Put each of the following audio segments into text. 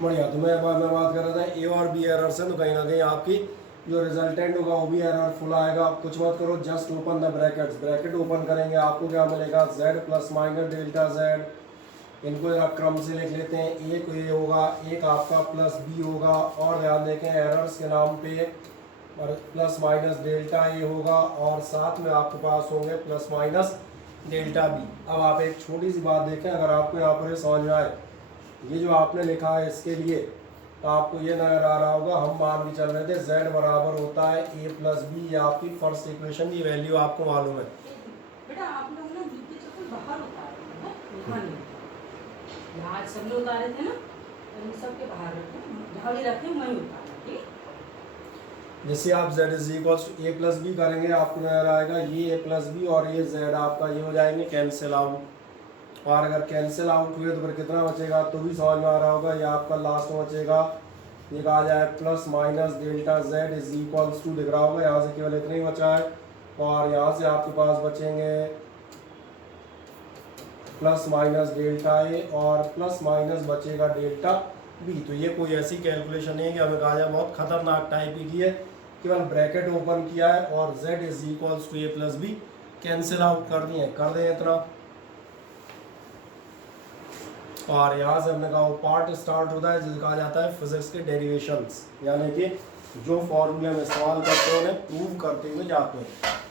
बढ़िया। तो मैं बात कर रहा था ए और बी एरर से, तो कहीं ना कहीं आपकी जो रिजल्टेंट होगा वो भी एररफुल आएगा। आप कुछ मत करो, just open the brackets, bracket open करेंगे आपको क्या मिलेगा, z plus minus delta z। इनको आप क्रम से लिख लेते हैं, एक ये होगा, एक आपका प्लस बी होगा, और ध्यान देखें एरर्स के नाम पे और प्लस माइनस डेल्टा ए होगा, और साथ में आपके पास होंगे प्लस माइनस डेल्टा बी। अब आप एक छोटी सी बात देखें, अगर आपको यहाँ पर ये समझ में आए, ये जो आपने लिखा है इसके लिए, तो आपको ये नजर आ रहा होगा, हम मान के चल रहे थे z बराबर होता है a प्लस बी, ये आपकी फर्स्ट इक्वेशन की वैल्यू आपको मालूम है। बेटा आप लोग ना बीते चक्कर बाहर उतारे थे ना, यहाँ नहीं उतारे। यहाँ आज सब लोग उतारे थे ना, तो इन सब के बाहर रखे, जहाँ भी रखे वहीं उतारे, ठीक। जैसे आप z is equal to a plus B करेंगे, आपको नजर आएगा ये a प्लस बी और ये z आपका ये हो जाएंगे कैंसिल आउट। और अगर कैंसिल आउट हुए तो फिर कितना बचेगा, तो भी समझ में आ रहा होगा, ये आपका लास्ट में बचेगा, ये कहा जाए plus minus delta z is equals to, दिख रहा होगा यहाँ से केवल इतना ही बचा है। और यहाँ से आपके पास बचेंगे प्लस माइनस डेल्टा ए और प्लस माइनस बचेगा डेल्टा बी। तो ये कोई ऐसी कैलकुलेशन नहीं है कि हमें कहा जाए बहुत खतरनाक टाइप की है, केवल ब्रैकेट ओपन किया है और z is equals to A plus B cancel out कर दिए, कर दें इतना। और यहाँ से हमने कहा वो पार्ट स्टार्ट होता है जिसे कहा जाता है फिजिक्स के डेरिवेशंस, यानी कि जो फॉर्मूले हम इस्तेमाल करते हैं उन्हें प्रूव करते हुए जाते हैं।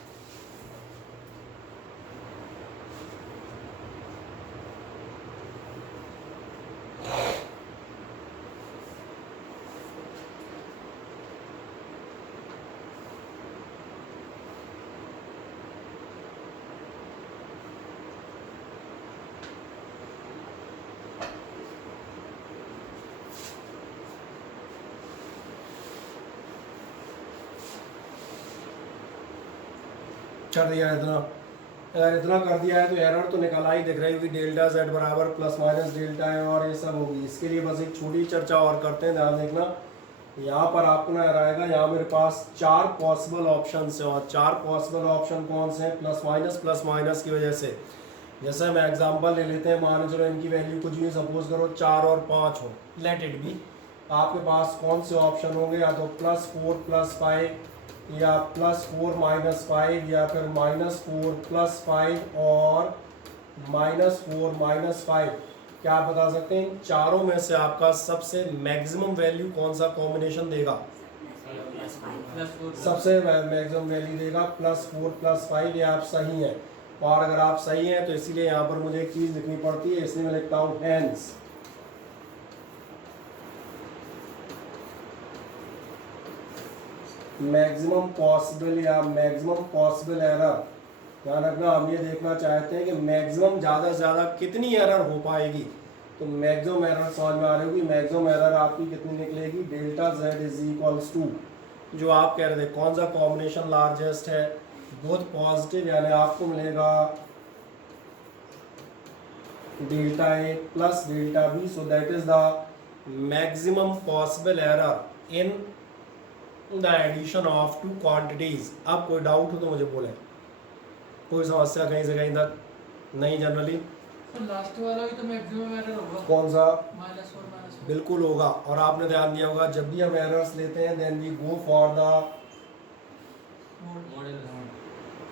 कर दिया है इतना, अगर इतना कर दिया है तो एरर तो निकल ही दिख रही होगी, डेल्टा z बराबर प्लस माइनस डेल्टा है और ये सब होगी। इसके लिए बस एक छोटी चर्चा और करते हैं, ध्यान देखना। यहाँ पर आपको नजर आएगा, यहाँ मेरे पास चार पॉसिबल ऑप्शन है, और चार पॉसिबल ऑप्शन कौन से हैं, प्लस माइनस की वजह से। जैसे हम एग्जांपल ले लेते हैं, मान चलो इनकी वैल्यू कुछ भी सपोज करो 4 और 5 हो, लेट इट बी। आपके पास कौन से ऑप्शन होंगे, या तो +4 + 5, या +4 - 5, या फिर -4 + 5 और -4 - 5। क्या आप बता सकते हैं इन चारों में से आपका सबसे मैक्सिमम वैल्यू कौन सा कॉम्बिनेशन देगा, सबसे मैक्सिमम वैल्यू देगा +4 + 5, ये आप सही हैं। और अगर आप सही हैं तो इसीलिए यहाँ पर मुझे एक चीज़ लिखनी पड़ती है, इसलिए मैं लिखता हूँ हैंस। मैक्सिमम पॉसिबल या मैक्सिमम पॉसिबल एरर, ध्यान रखना, हम ये देखना चाहते हैं कि मैक्सिमम ज़्यादा से ज़्यादा कितनी एरर हो पाएगी। तो मैक्सिमम एरर समझ में आ रही होगी, मैक्सिमम एरर आपकी कितनी निकलेगी, delta z is equals to, जो आप कह रहे थे कौन सा कॉम्बिनेशन लार्जेस्ट है, बोथ पॉजिटिव, यानी आपको मिलेगा delta A plus delta B, so that is the maximum possible error in the addition of two quantities. अब कोई डाउट हो तो मुझे बोले, कोई समस्या कहीं से कहीं तक नहीं जनरली। तो लास्ट वाला भी तो मैक्सिमम एरर होगा, कौन सा, -4 बिल्कुल होगा। और आपने ध्यान दिया होगा जब भी हम एरर्स लेते हैं then we go for the model.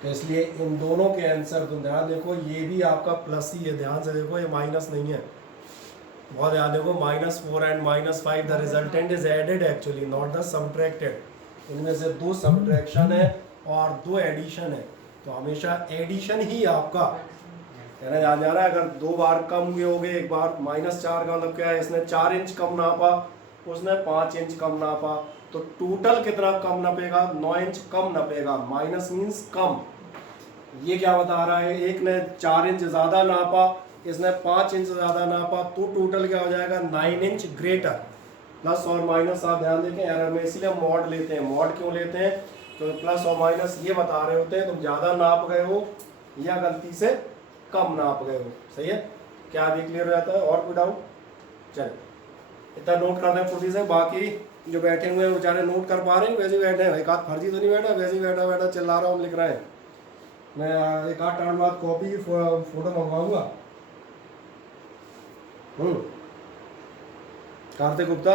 तो इसलिए इन दोनों के आंसर तुम ध्यान देखो, ये भी आपका प्लस ही है, ध्यान से देखो, ये माइनस नहीं है, बहुत ध्यान देखो। -4 and -5 the resultant is added actually, not the subtracted. इनमें से 2 सब्ट्रैक्शन है और 2 एडिशन है, तो हमेशा एडिशन ही आपका कहना याद जा रहा है। अगर 2 बार कम हुए होंगे, एक बार -4 का मतलब क्या है, इसने 4 इंच कम नापा, उसने 5 इंच कम नापा, तो टोटल कितना कम नपेगा, 9 इंच कम नपेगा। माइनस मीन्स कम। ये क्या बता रहा है, एक ने 4 इंच ज़्यादा नापा, इसने 5 इंच ज़्यादा नापा, तो टोटल क्या हो जाएगा, 9 इंच ग्रेटर। प्लस और माइनस आप ध्यान देखें एरर में, इसीलिए हम मॉड लेते हैं। मॉड क्यों लेते हैं, तो प्लस और माइनस ये बता रहे होते हैं तुम ज़्यादा नाप गए हो या गलती से कम नाप गए हो, सही है। क्या अभी क्लियर हो जाता है, और कोई डाउट, चले इतना नोट करते हैं फुर्ती से। बाकी जो बैठे हुए हैं बेचारे नोट कर पा रहे हैं, वैसे ही बैठे हैं, एक आध फर्जी तो नहीं बैठा, वैसे ही बैठा बैठा चिल्ला रहा हूँ, लिख रहे हैं। मैं एक आध टाइम बाद कॉपी की फोटो मंगवाऊंगा। कार्तिक गुप्ता,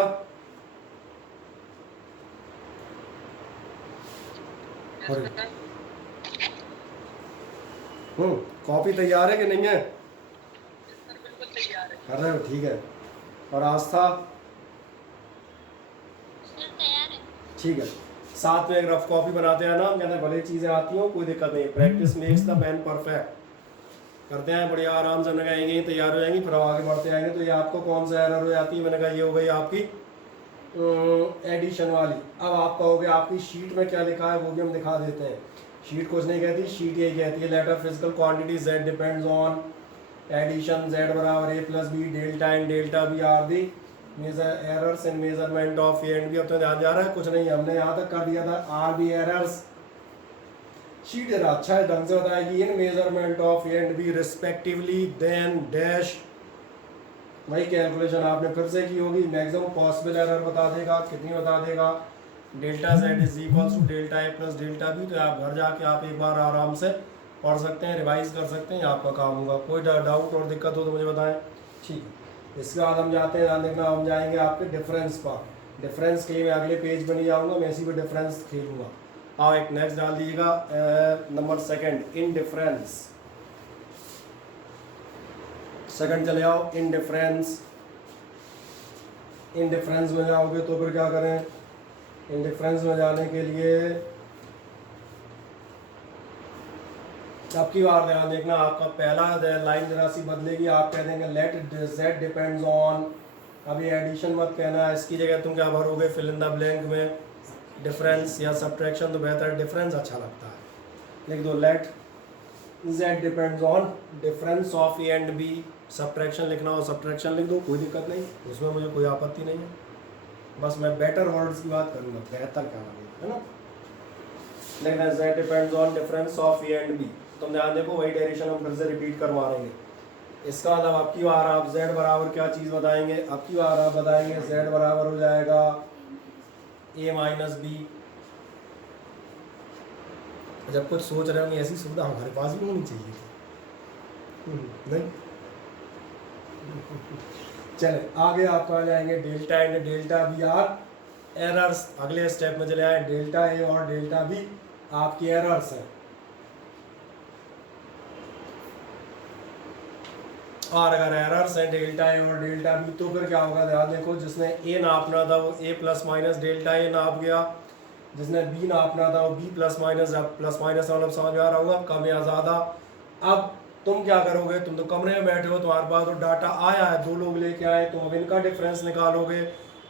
कॉपी तैयार है कि नहीं है? कर रहे हो, ठीक है। और आस्था, ठीक है। साथ में एक रफ कॉपी बनाते हैं ना, हम कहते हैं भले चीज़ें आती हो कोई दिक्कत नहीं, practice makes the man perfect. करते हैं बढ़िया आराम से, मैंने कहा यही तैयार हो जाएंगी, फिर हम आगे बढ़ते आएंगे। तो ये आपको कौन सा एरर हो जाती है? मैंने कहा ये हो गई आपकी एडिशन वाली। अब आप कहोगे आपकी शीट में क्या लिखा है, वो भी हम दिखा देते हैं। शीट कुछ नहीं कहती, शीट यही कहती है let a physical quantity z depends on addition z बराबर a plus B, delta and delta B are the major errors in measurement of A and B. अब तो ध्यान जा रहा है, कुछ नहीं, हमने यहाँ तक कर दिया था आर बी एरर्स। शीट जरा अच्छा है, ढंग से बताएगी in measurement of A and B respectively then dash. वही कैलकुलेशन आपने फिर से की होगी, मैक्सिमम पॉसिबल एरर बता देगा, कितनी बता देगा, delta z is equals to delta A plus delta B. तो आप घर जाके आप एक बार आराम से पढ़ सकते हैं, रिवाइज कर सकते हैं, आपका काम होगा। कोई डाउट और दिक्कत हो तो मुझे बताएं, ठीक है। इसके बाद हम जाते हैं, ध्यान देखना, हम जाएंगे आपके डिफरेंस पर। डिफरेंस के लिए मैं अगले पेज पर नहीं जाऊँगा, मैं इसी पर डिफरेंस खेलूँगा। आओ एक नेक्स्ट डाल दीजिएगा, number second, in difference. Second चले आओ, इन डिफरेंस। इन डिफरेंस में जाओगे तो फिर क्या करें? इन डिफरेंस में जाने के लिए अब की बार ध्यान देखना, आपका पहला लाइन जरा सी बदलेगी। आप कह देंगे लेट z डिपेंड्स ऑन, अभी एडिशन मत कहना, इसकी जगह तुम क्या भरोगे फिल इन द ब्लैंक में, डिफरेंस या सब्ट्रैक्शन तो बेहतर, डिफरेंस अच्छा लगता है। लिख दो let z depends on difference of A and B. Subtraction लिखना हो सब्ट्रैक्शन लिख दो, कोई दिक्कत नहीं, उसमें मुझे कोई आपत्ति नहीं है। बस मैं बेटर वर्ड्स की बात करूँगा, बेहतर क्या लगेगा, है ना। लिखना है z depends on difference of A and B. तुम ध्यान देखो, वही डेरिवेशन हम फिर से रिपीट करवा रहे हैं। इसका मतलब अब की बार आप z बराबर क्या चीज़ बताएंगे? अब की बार आप बताएंगे z बराबर हो जाएगा a माइनस बी। जब कुछ सोच रहे होंगे, ऐसी सुविधा हमारे पास भी होनी चाहिए नहीं। चले आगे आप कहाँ जाएंगे? Delta and delta B are errors. अगले स्टेप में चले आए, डेल्टा ए और डेल्टा बी आपकी एरर्स हैं। और अगर एरर्स हैं डेल्टा ए और डेल्टा बी, तो फिर क्या होगा? ध्यान देखो, जिसने ए नापना था वो ए प्लस माइनस डेल्टा ए नाप गया, जिसने बी नापना था वो बी प्लस माइनस मतलब समझ में आ रहा होगा, कम या ज़्यादा। अब तुम क्या करोगे? तुम तो कमरे में बैठे हो, तुम्हारे पास तो डाटा आया है, दो लोग लेके आए, तुम अब इनका डिफरेंस निकालोगे।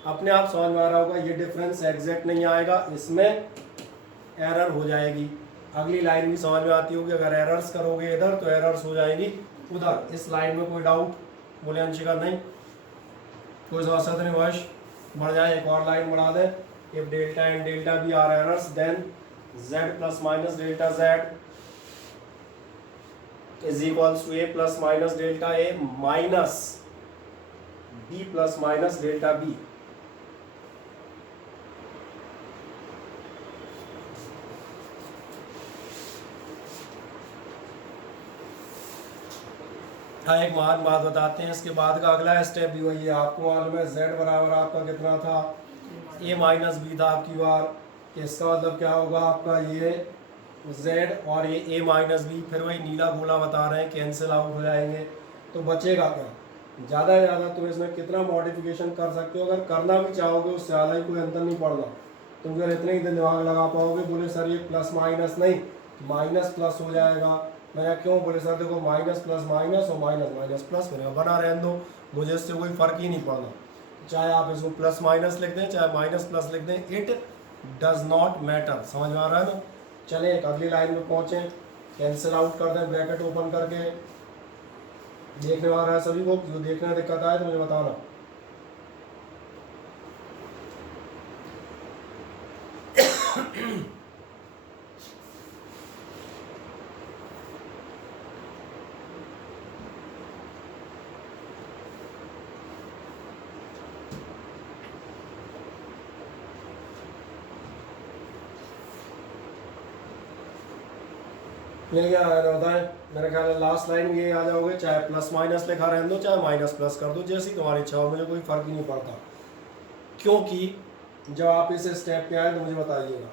अपने आप समझ में आ रहा होगा ये डिफरेंस एग्जैक्ट नहीं आएगा, इसमें एरर हो जाएगी। अगली लाइन भी समझ में आती होगी, अगर एरर्स करोगे इधर तो एरर्स हो जाएगी उधर। इस लाइन में कोई डाउट? बोले अंशिका नहीं, कोई समस्या नहीं। वश बढ़ जाए, एक और लाइन बढ़ा दें। If delta and delta B are errors then z plus minus delta z is equals to a plus minus delta a minus b plus minus delta b। हाँ, एक महान बात बताते हैं, इसके बाद का अगला स्टेप भी वही है। आपको मालूम है z बराबर आपका कितना था? a माइनस बी था आपकी बार। इसका मतलब क्या होगा? आपका ये z और ये a माइनस बी, फिर वही नीला गोला बता रहे हैं, कैंसिल आउट हो जाएंगे। तो बचेगा क्या? ज़्यादा से ज़्यादा तुम इसमें कितना मॉडिफिकेशन कर सकते हो? अगर करना भी चाहोगे उससे ज़्यादा ही कोई अंतर नहीं पड़ना। तुम अगर इतने ही दिमाग लगा पाओगे, बोले सर ये प्लस माइनस नहीं माइनस प्लस हो जाएगा। मैं क्यों? बोले सर देखो माइनस प्लस माइनस और माइनस माइनस प्लस बनेगा, बना रहने दो, मुझे इससे कोई फ़र्क ही नहीं पड़ना। चाहे आप इसको प्लस माइनस लिख दें, चाहे माइनस प्लस लिख दें, इट डज नॉट मैटर। समझ में आ रहा है ना? चलें एक अगली लाइन में पहुँचें, कैंसिल आउट कर दें ब्रैकेट ओपन करके। देखने वाला है सभी को, जो देखने में दिक्कत आए तो मुझे बताना। मिल गया है ना? बताएं। मेरे ख्याल है लास्ट लाइन में ये आ जाओगे, चाहे प्लस माइनस लिखा रहने दो, चाहे माइनस प्लस कर दो, जैसी तुम्हारी इच्छा हो, मुझे कोई फ़र्क ही नहीं पड़ता। क्योंकि जब आप इस स्टेप पे आए तो मुझे बताइएगा,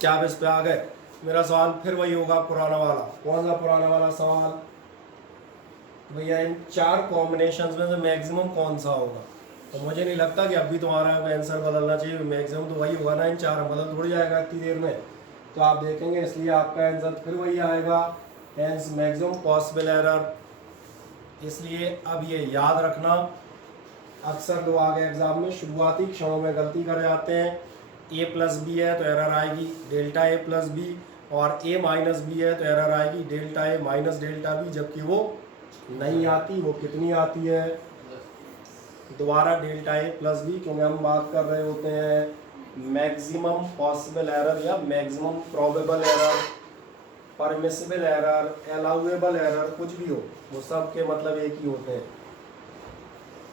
क्या आप इस पे आ गए? मेरा सवाल फिर वही होगा पुराना वाला। कौन सा पुराना वाला सवाल? भैया इन 4 कॉम्बिनेशंस में से मैक्सिमम कौन सा होगा? तो मुझे नहीं लगता कि अभी तुम्हारा आंसर बदलना चाहिए, मैक्सिमम तो वही होगा ना, इन 4 बदल थोड़ी जाएगा इतनी देर में। तो आप देखेंगे, इसलिए आपका आंसर फिर वही आएगा, हेंस मैक्सिमम पॉसिबल एरर। इसलिए अब ये याद रखना, अक्सर लोग आगे एग्जाम में शुरुआती क्षणों में गलती कर जाते हैं। a प्लस बी है तो एरर आएगी डेल्टा a प्लस बी, और a माइनस बी है तो एरर आएगी delta a minus delta B, जबकि वो नहीं आती। वो कितनी आती है? दोबारा डेल्टा a प्लस बी, क्योंकि हम बात कर रहे होते हैं मैक्सिमम पॉसिबल एरर या maximum probable error, permissible error, allowable error, कुछ भी हो, वो सब के मतलब एक ही होते हैं।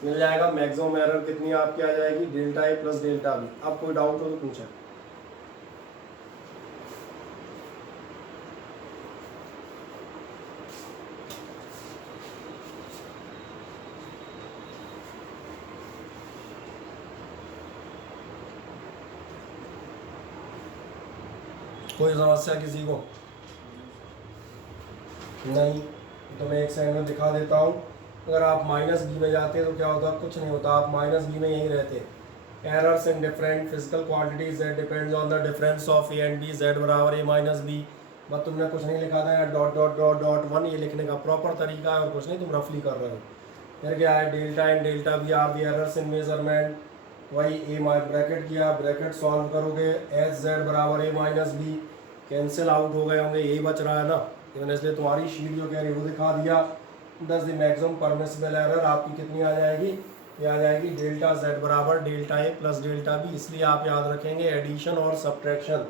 मिल जाएगा मैक्सिमम एरर कितनी आपकी आ जाएगी? Delta a plus delta B. अब कोई डाउट हो तो पूछें। कोई समस्या किसी को? नहीं तो मैं एक सेकंड में दिखा देता हूँ। अगर आप माइनस बी में जाते तो क्या होता? कुछ नहीं होता, आप माइनस बी में यहीं रहते। Errors in different physical quantities that depends on the difference of A and B, Z बराबर ए माइनस बी। बस तुमने कुछ नहीं लिखा था, dot dot dot dot one, ये लिखने का प्रॉपर तरीका है और कुछ नहीं, तुम रफली कर रहे हो। फिर क्या है? Delta and delta B are the errors in measurement. वही ए ब्रैकेट किया, ब्रैकेट सॉल्व करोगे, एच जेड बराबर A minus B, cancel out हो गए होंगे, यही बच रहा है ना। इवन इसलिए तुम्हारी शीट जो कह रही है वो दिखा दिया। दस द मैक्सिमम परमिसिबल एरर आपकी कितनी आ जाएगी? ये आ जाएगी डेल्टा जेड बराबर delta A plus delta B. इसलिए आप याद रखेंगे एडिशन और सब्ट्रैक्शन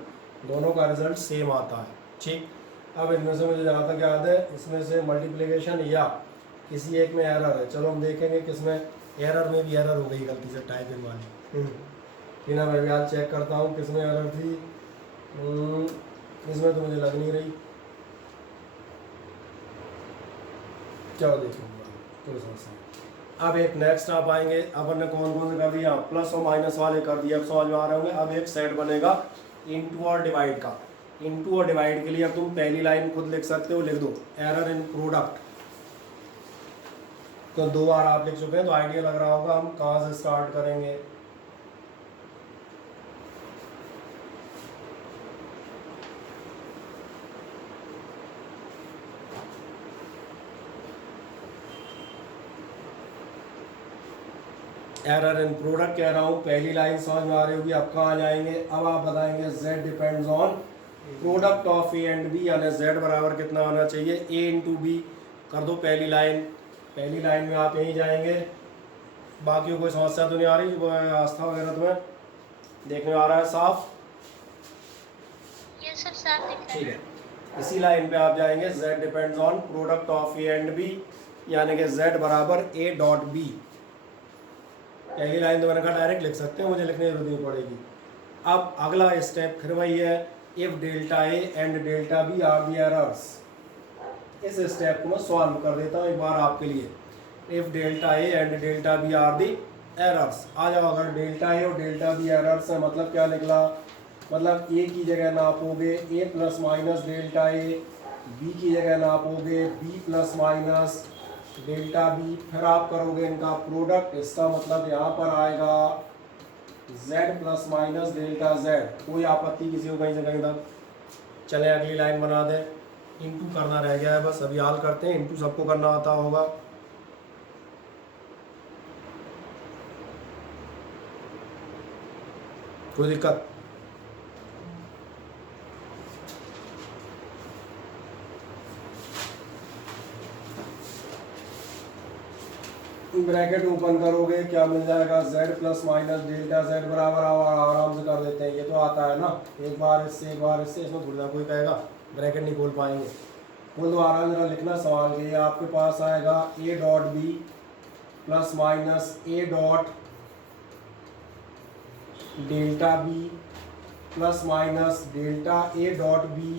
दोनों का रिजल्ट सेम आता है। ठीक, अब इनमें से मुझे जहाँ तक याद है, इसमें से मल्टीप्लिकेशन या किसी एक में एरर है। चलो हम देखेंगे किसमें एरर में भी एरर हो गई गलती से, टाइपिंग वाली। फिर ना मैं भी आज चेक करता हूँ किसमें एरर थी। इसमें तो मुझे लग नहीं रही, चलो देखूँगा, कोई समस्या नहीं। अब एक नेक्स्ट आप आएंगे, अपन ने कौन कौन से कर दिया? प्लस और माइनस वाले कर दिए, अब समझ में आ रहे होंगे। अब एक सेट बनेगा इनटू और डिवाइड का। इनटू और डिवाइड के लिए अब तुम पहली लाइन खुद लिख सकते हो, लिख दो एरर इन प्रोडक्ट। तो 2 बार आप लिख चुके हैं तो आइडिया लग रहा होगा हम कहाँ से स्टार्ट करेंगे। एरर इन प्रोडक्ट कह रहा हूँ, पहली लाइन समझ में आ रही होगी। अब कहाँ जाएंगे? अब आप बताएंगे z depends on product of A and B, यानी z बराबर कितना आना चाहिए? a into B. कर दो पहली लाइन। पहली लाइन में आप यहीं जाएंगे। बाकी कोई समस्या तो नहीं आ रही? जो आस्था वगैरह तुम्हें देखने में आ रहा है साफ? ये सब साफ दिख रहा है। ठीक है, इसी लाइन पे आप जाएंगे z depends on product of A and B, यानी कि z बराबर a डॉट बी। पहली लाइन तो मैंने कहा डायरेक्ट लिख सकते हैं, मुझे लिखने की जरूरत नहीं पड़ेगी। अब अगला स्टेप फिर वही है, if delta A and delta B are the errors. इस स्टेप को मैं सॉल्व कर देता हूँ एक बार आपके लिए। If delta A and delta B are the errors, आ जाओ। अगर डेल्टा ए और डेल्टा बी एरर्स है, मतलब क्या निकला? मतलब ए की जगह नापोगे A plus minus delta A, B की जगह नापोगे B plus minus delta B, फिर आप करोगे इनका प्रोडक्ट। इसका मतलब यहाँ पर आएगा z plus minus delta z। कोई आपत्ति किसी को कहीं से कहीं तक? चले अगली लाइन बना दें। इंटू करना रह गया है बस, अभी हाल करते हैं। इंटू सबको करना आता होगा। कोई दिक्कत? ब्रैकेट ओपन करोगे, क्या मिल जाएगा? z plus minus delta z बराबर, और आराम से कर देते हैं। ये तो आता है ना, एक बार इससे एक बार इससे, इसमें थोड़ी ना कोई कहेगा ब्रैकेट नहीं खोल पाएंगे। बोल दो, आराम जरा लिखना सवाल के। आपके पास आएगा a dot B plus minus a dot delta B plus minus delta a dot B.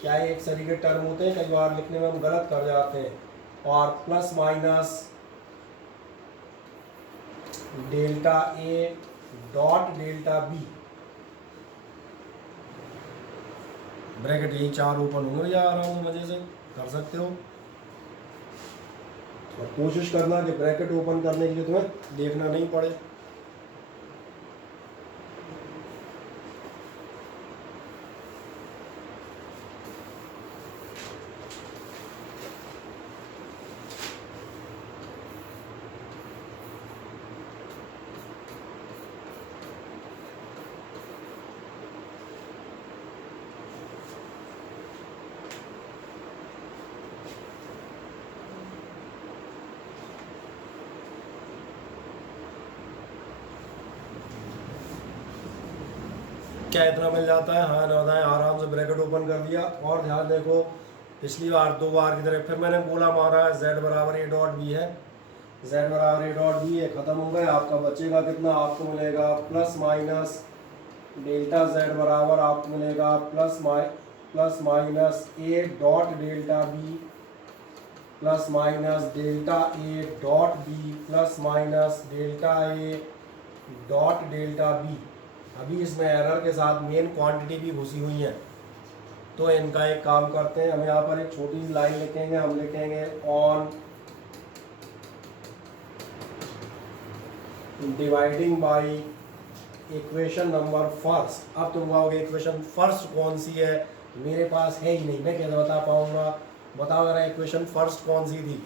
क्या ये एक सरी के टर्म होते हैं? कई बार लिखने में हम गलत कर जाते हैं। और plus minus delta A dot delta B, bracket यही 4 ओपन होंगे भैया, आराम से मजे से कर सकते हो। और कोशिश करना कि ब्रैकेट ओपन करने के लिए तुम्हें देखना नहीं पड़े। क्या इतना मिल जाता है? हाँ ना, है आराम से ब्रैकेट ओपन कर दिया। और ध्यान देखो, पिछली बार 2 बार की तरह फिर मैंने गोला मारा है, z बराबर ए डॉट बी है, z बराबर ए डॉट बी है, ख़त्म हो गया। आपका बचेगा कितना? आपको मिलेगा प्लस माइनस डेल्टा z बराबर आपको मिलेगा plus minus A dot delta B plus minus delta A dot B plus minus delta A dot delta B. अभी इसमें एरर के साथ मेन क्वांटिटी भी घुसी हुई है, तो इनका एक काम करते हैं, हम यहाँ पर एक छोटी सी लाइन लिखेंगे, हम लिखेंगे on dividing by equation number first. अब तुम कहोगे इक्वेशन फर्स्ट कौन सी है? मेरे पास है ही नहीं, मैं कैसे बता पाऊंगा? बताओ जरा, इक्वेशन फर्स्ट कौन सी थी?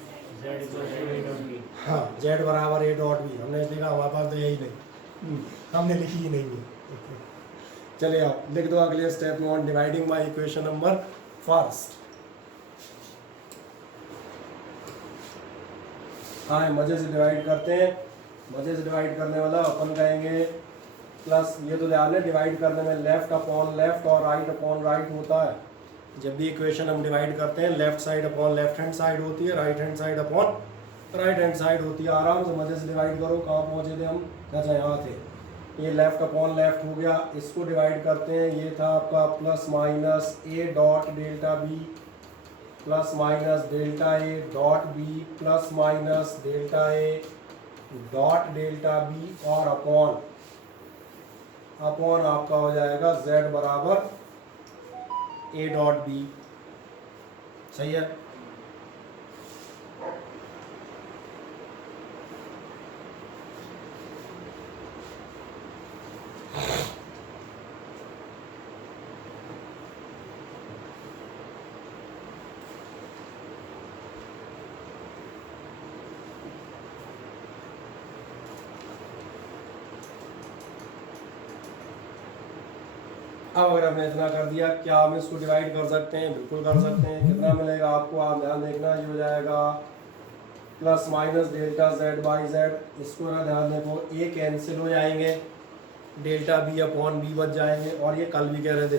हाँ, z बराबर ए डॉट बी। हमने देखा हमारे पास तो यही नहीं, हमने लिखी ही नहीं है। चलिए आप लिख दो अगले स्टेप में, on dividing by equation number first. हाँ, मजे से डिवाइड करते हैं। मजे से डिवाइड करने वाला अपन कहेंगे प्लस, ये तो ध्यान है डिवाइड करने में लेफ्ट अपॉन लेफ्ट और राइट अपॉन राइट होता है। जब भी इक्वेशन हम डिवाइड करते हैं, left side upon left hand side होती है, right hand side upon right hand side होती है। आराम से मजे से डिवाइड करो। कहाँ पहुँचे थे हम? अच्छा, यहाँ थे। ये लेफ्ट अपॉन लेफ्ट हो गया, इसको डिवाइड करते हैं। ये था आपका plus minus A dot delta B plus minus delta A dot B plus minus delta A dot delta B और अपॉन आपका हो जाएगा z बराबर ए डॉट बी। सही है? अब अगर हमने इतना कर दिया, क्या हम इसको डिवाइड कर सकते हैं? बिल्कुल कर सकते हैं। कितना मिलेगा आपको? आप ध्यान देखना, ये हो जाएगा plus minus delta z by Z. इसको ना ध्यान देखो, ए कैंसिल हो जाएंगे, डेल्टा बी अपॉन बी बच जाएंगे। और ये कल भी कह रहे थे,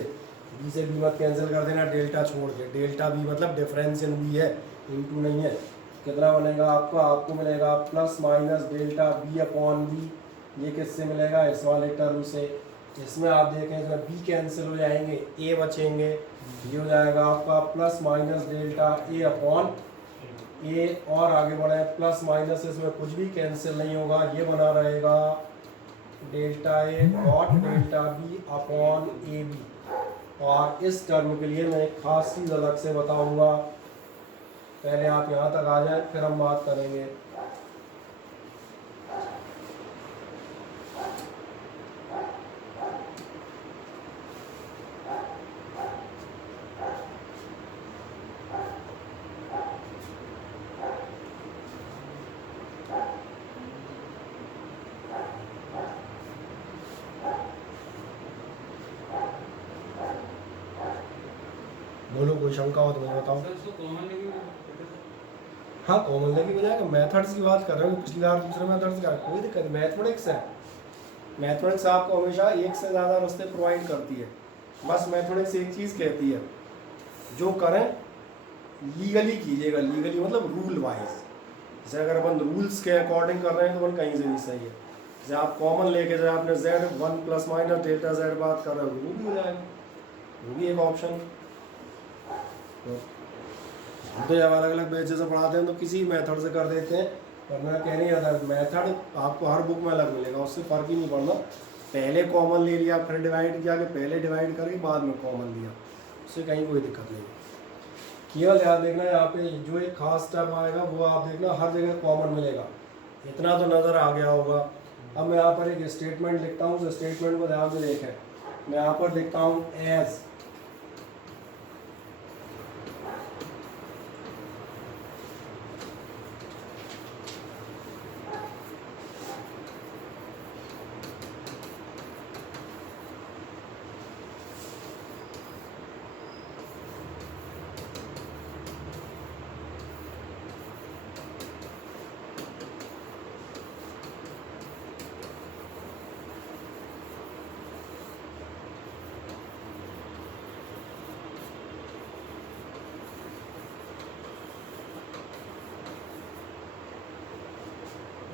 बी से बी मत कैंसिल कर देना, डेल्टा छोड़ के। डेल्टा बी मतलब डिफरेंस इन बी है, इनटू नहीं है। कितना बनेगा आपका? आपको मिलेगा plus minus delta B upon B. ये किससे मिलेगा? इस वाले टर्म से। इसमें आप देखें, इसमें बी कैंसिल हो जाएंगे, ए बचेंगे। ये हो जाएगा आपका plus minus delta A upon A. और आगे बढ़े, प्लस माइनस इसमें कुछ भी कैंसिल नहीं होगा, ये बना रहेगा delta A dot delta B upon A B. और इस टर्म के लिए मैं एक खास चीज़ अलग से बताऊंगा। पहले आप यहाँ तक आ जाए, फिर हम बात करेंगे। बोलो, कोई शंका हो तो मुझे बताओ। हाँ, कॉमन लेके हो जाएगा। मेथड्स की बात कर रहे हो, पिछली बार दूसरे मेथड्स का कोई दिक्कत नहीं। मैथमेटिक्स है, मैथमेटिक्स आपको हमेशा एक से ज़्यादा रास्ते प्रोवाइड करती है। बस मैथमेटिक्स एक चीज़ कहती है, जो करें लीगली कीजिएगा। लीगली मतलब रूल वाइज। जैसे अगर अपन रूल्स के अकॉर्डिंग कर रहे हैं तो अपन कहीं से भी सही है। जैसे आप कॉमन लेके जैसे आपने z 1 plus minus delta z बात कर रहे हो, वो भी हो जाएगा, वो भी एक ऑप्शन। तो जब अलग अलग बेचे से पढ़ाते हैं तो किसी मेथड से कर देते हैं, पर मैं कह नहीं रहा था मेथड आपको हर बुक में अलग मिलेगा, उससे फ़र्क ही नहीं पड़ना। पहले कॉमन ले लिया फिर डिवाइड किया कि पहले डिवाइड करके बाद में कॉमन लिया, उससे कहीं कोई दिक्कत नहीं। केवल याद देखना यहाँ पे जो एक खास टर्म आएगा वो आप देखना हर जगह कॉमन मिलेगा, इतना तो नज़र आ गया होगा। अब मैं यहाँ पर एक स्टेटमेंट लिखता हूँ, उस स्टेटमेंट को ध्यान से देखें। मैं यहाँ पर लिखता हूँ एज,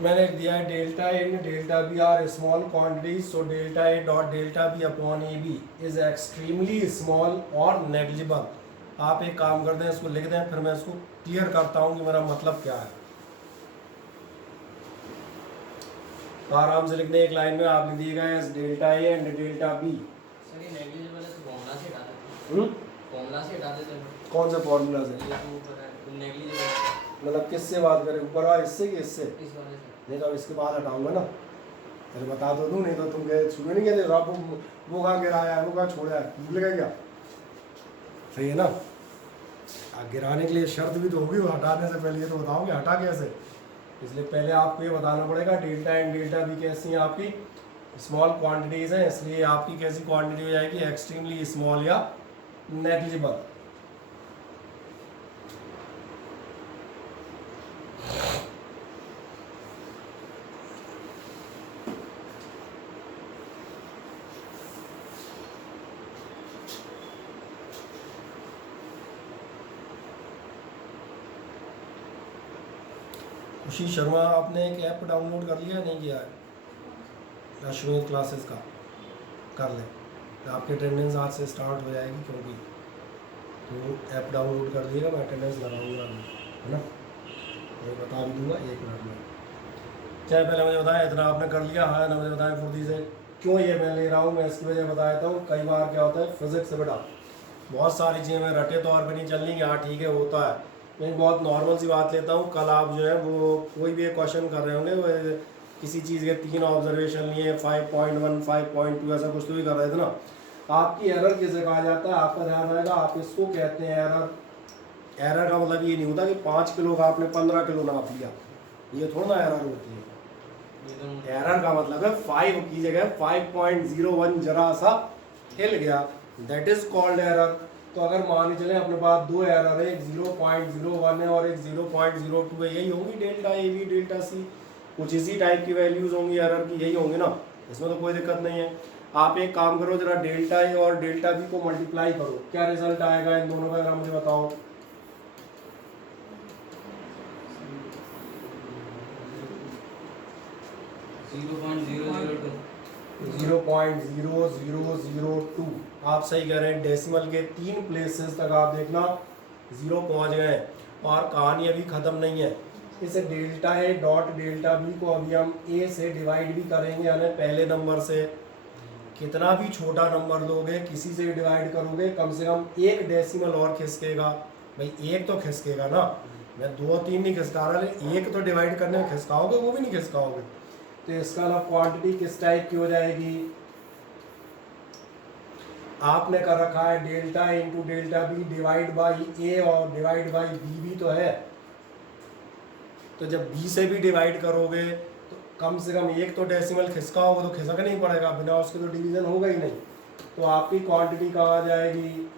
मैंने दिया है delta A delta B are small quantities, so delta A dot delta B upon A B is extremely small और नेग्लिजिबल। आप एक काम करते हैं, इसको लिख दें, फिर मैं इसको क्लियर करता हूँ कि मेरा मतलब क्या है। तो आराम से लिखने एक लाइन में आप लिख दिएगा as delta A and delta B. Sir ये नेग्लिजिबल है तो फॉर्मूला से हटा देते फॉर्मूला से हटा देते हैं। कौन से फॉर्मूला से? ये तो ऊपर है नेग्लिजिबल, मतलब किससे बात करें, ऊपर वाला इससे कि इससे? इस वाले से। नहीं तो अब इसके बाद हटाऊंगा ना, अरे बता तो दूँ, नहीं तो तुम कहे सुने नहीं कहते रॉब वो कहाँ गिराया है, वो कहाँ छोड़ा है, भूल गए क्या? सही है ना। गिराने के लिए शर्त भी तो होगी, वो हटाने से पहले ये तो बताओगे हटा कैसे, इसलिए पहले आपको ये बताना पड़ेगा डेल्टा एंड डेल्टा बी कैसी हैं आपकी स्मॉल क्वांटिटीज हैं, इसलिए आपकी कैसी क्वांटिटी हो जाएगी एक्सट्रीमली स्मॉल या नेग्लिजिबल। खुशी शर्मा, आपने एक ऐप डाउनलोड कर लिया नहीं किया है अश्विन क्लासेस का? कर लें, तो आपकी अटेंडेंस आज से स्टार्ट हो जाएगी, क्योंकि तो ऐप डाउनलोड कर लिएगा, मैं अटेंडेंस लगाऊंगा अभी, है ना, मैं बता भी दूंगा 1 मिनट में। चाहे पहले मुझे बताएं, इतना आपने कर लिया? हाँ ना, मुझे बताएं फुर्ती से क्यों ये मैं ले रहा हूँ। मैं इसकी वजह बता देता हूँ। कई बार क्या होता है फिजिक्स से बेटा बहुत सारी चीज़ें मैं रटे तौर पर नहीं चलनी, हाँ ठीक है होता है, मैं बहुत नॉर्मल सी बात लेता हूँ। कल आप जो है वो कोई भी एक क्वेश्चन कर रहे होंगे, वो किसी चीज़ के 3 ऑब्जर्वेशन लिए 5.1 5.2 ऐसा कुछ तो भी कर रहे थे ना। आपकी एरर किसे कहा जाता है, आपका ध्यान रहेगा, आप इसको कहते हैं एरर। एरर का मतलब ये नहीं होता कि 5 किलो का आपने 15 किलो नाप लिया, ये थोड़ा ना एरर होती है। एरर का मतलब है 5 की जगह 5.01 जरा सा हिल गया, दैट इज कॉल्ड एरर। तो अगर मान चलें अपने पास 2 एरर है, एक 0.01 है और एक 0.02 है, यही होंगी delta A B delta C, कुछ इसी टाइप की वैल्यूज होंगी एरर की, यही होंगी ना, इसमें तो कोई दिक्कत नहीं है। आप एक काम करो, जरा डेल्टा ए और डेल्टा बी को मल्टीप्लाई करो, क्या रिजल्ट आएगा इन दोनों का, जरा मुझे बताओ। Zero point 0.0002। आप सही कह रहे हैं, डेसिमल के 3 प्लेसेस तक आप देखना 0 पहुंच गए, और कहानी अभी ख़त्म नहीं है। इसे delta A dot delta B को अभी हम ए से डिवाइड भी करेंगे, यानी पहले नंबर से कितना भी छोटा नंबर लोगे, किसी से भी डिवाइड करोगे, कम से कम 1 डेसिमल और खिसकेगा। भाई 1 तो खिसकेगा ना, मैं 2 3 नहीं खिसका रहा, लेकिन 1 तो डिवाइड करने में खिसकाओगे, वो भी नहीं खिसकाओगे। तो इसका ना क्वांटिटी किस टाइप की हो जाएगी, आपने कर रखा है delta into delta B divide by A, और डिवाइड बाई बी भी तो है, तो जब बी से भी डिवाइड करोगे तो कम से कम 1 तो डेसिमल खिसकाओगे, तो खिसक नहीं पड़ेगा, बिना उसके तो डिवीजन होगा ही नहीं। तो आपकी क्वांटिटी कहाँ आ जाएगी,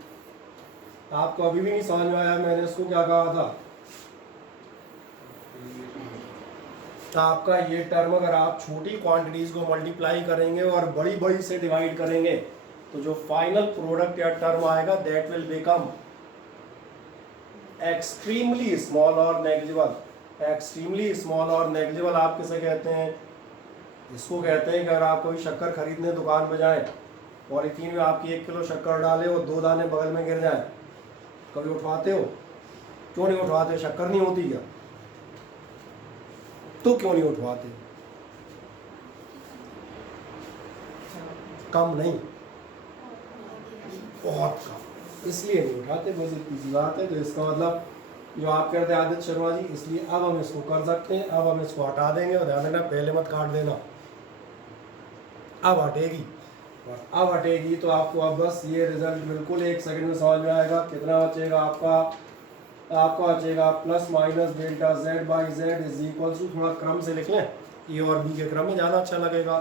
आपको अभी भी नहीं समझ में आया मैंने इसको क्या कहा था। तो आपका ये टर्म अगर आप छोटी क्वांटिटीज को मल्टीप्लाई करेंगे और बड़ी बड़ी से डिवाइड करेंगे, तो जो फाइनल प्रोडक्ट या टर्म आएगा that will become extremely small और नेग्लिजिबल। एक्सट्रीमली स्मॉल और नेग्लिजिबल आप किसे कहते हैं, इसको कहते हैं कि अगर आप कोई शक्कर खरीदने दुकान पे जाएं, पॉलीथीन में आपकी 1 किलो शक्कर डाले और 2 दाने बगल में गिर जाए, कभी उठवाते हो? क्यों नहीं उठवाते, शक्कर नहीं होती क्या? तो क्यों नहीं उठवाते? कम नहीं, बहुत कम, इसलिए नहीं उठाते, बस इतनी सी बात है। तो इसका मतलब जो आप कहते हैं आदित्य शर्मा जी, इसलिए अब हम इसको कर सकते हैं। अब हम इसको हटा देंगे, और ध्यान देना पहले मत काट देना, अब हटेगी। और अब हटेगी तो आपको अब बस ये रिजल्ट बिल्कुल 1 सेकंड में समझ में आएगा। कितना बचेगा आपका बचेगा plus minus delta Z by Z is equal to, थोड़ा क्रम से लिख लें, ए और बी के क्रम में ज़्यादा अच्छा लगेगा।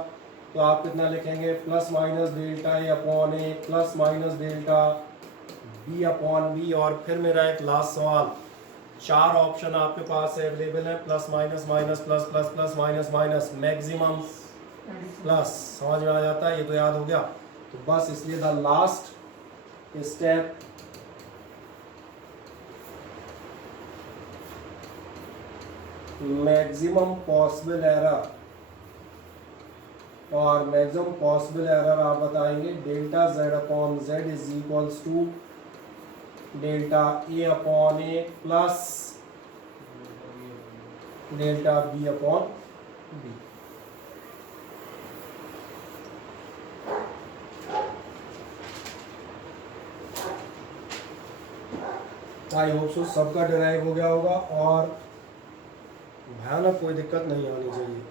तो आप कितना लिखेंगे, plus minus delta A upon A plus minus delta B upon B. और फिर मेरा एक लास्ट सवाल, 4 ऑप्शन आपके पास अवेलेबल है, plus minus minus plus plus plus minus minus, maximum plus, समझ में आ जाता है, ये तो याद हो गया। तो बस इसलिए the last step maximum possible error, और मैक्सिमम पॉसिबल एरर आप बताएंगे delta Z upon Z is equals to delta A upon A plus delta B upon B. I hope so सबका डिराइव हो गया होगा, और भयानक कोई दिक्कत नहीं आनी चाहिए।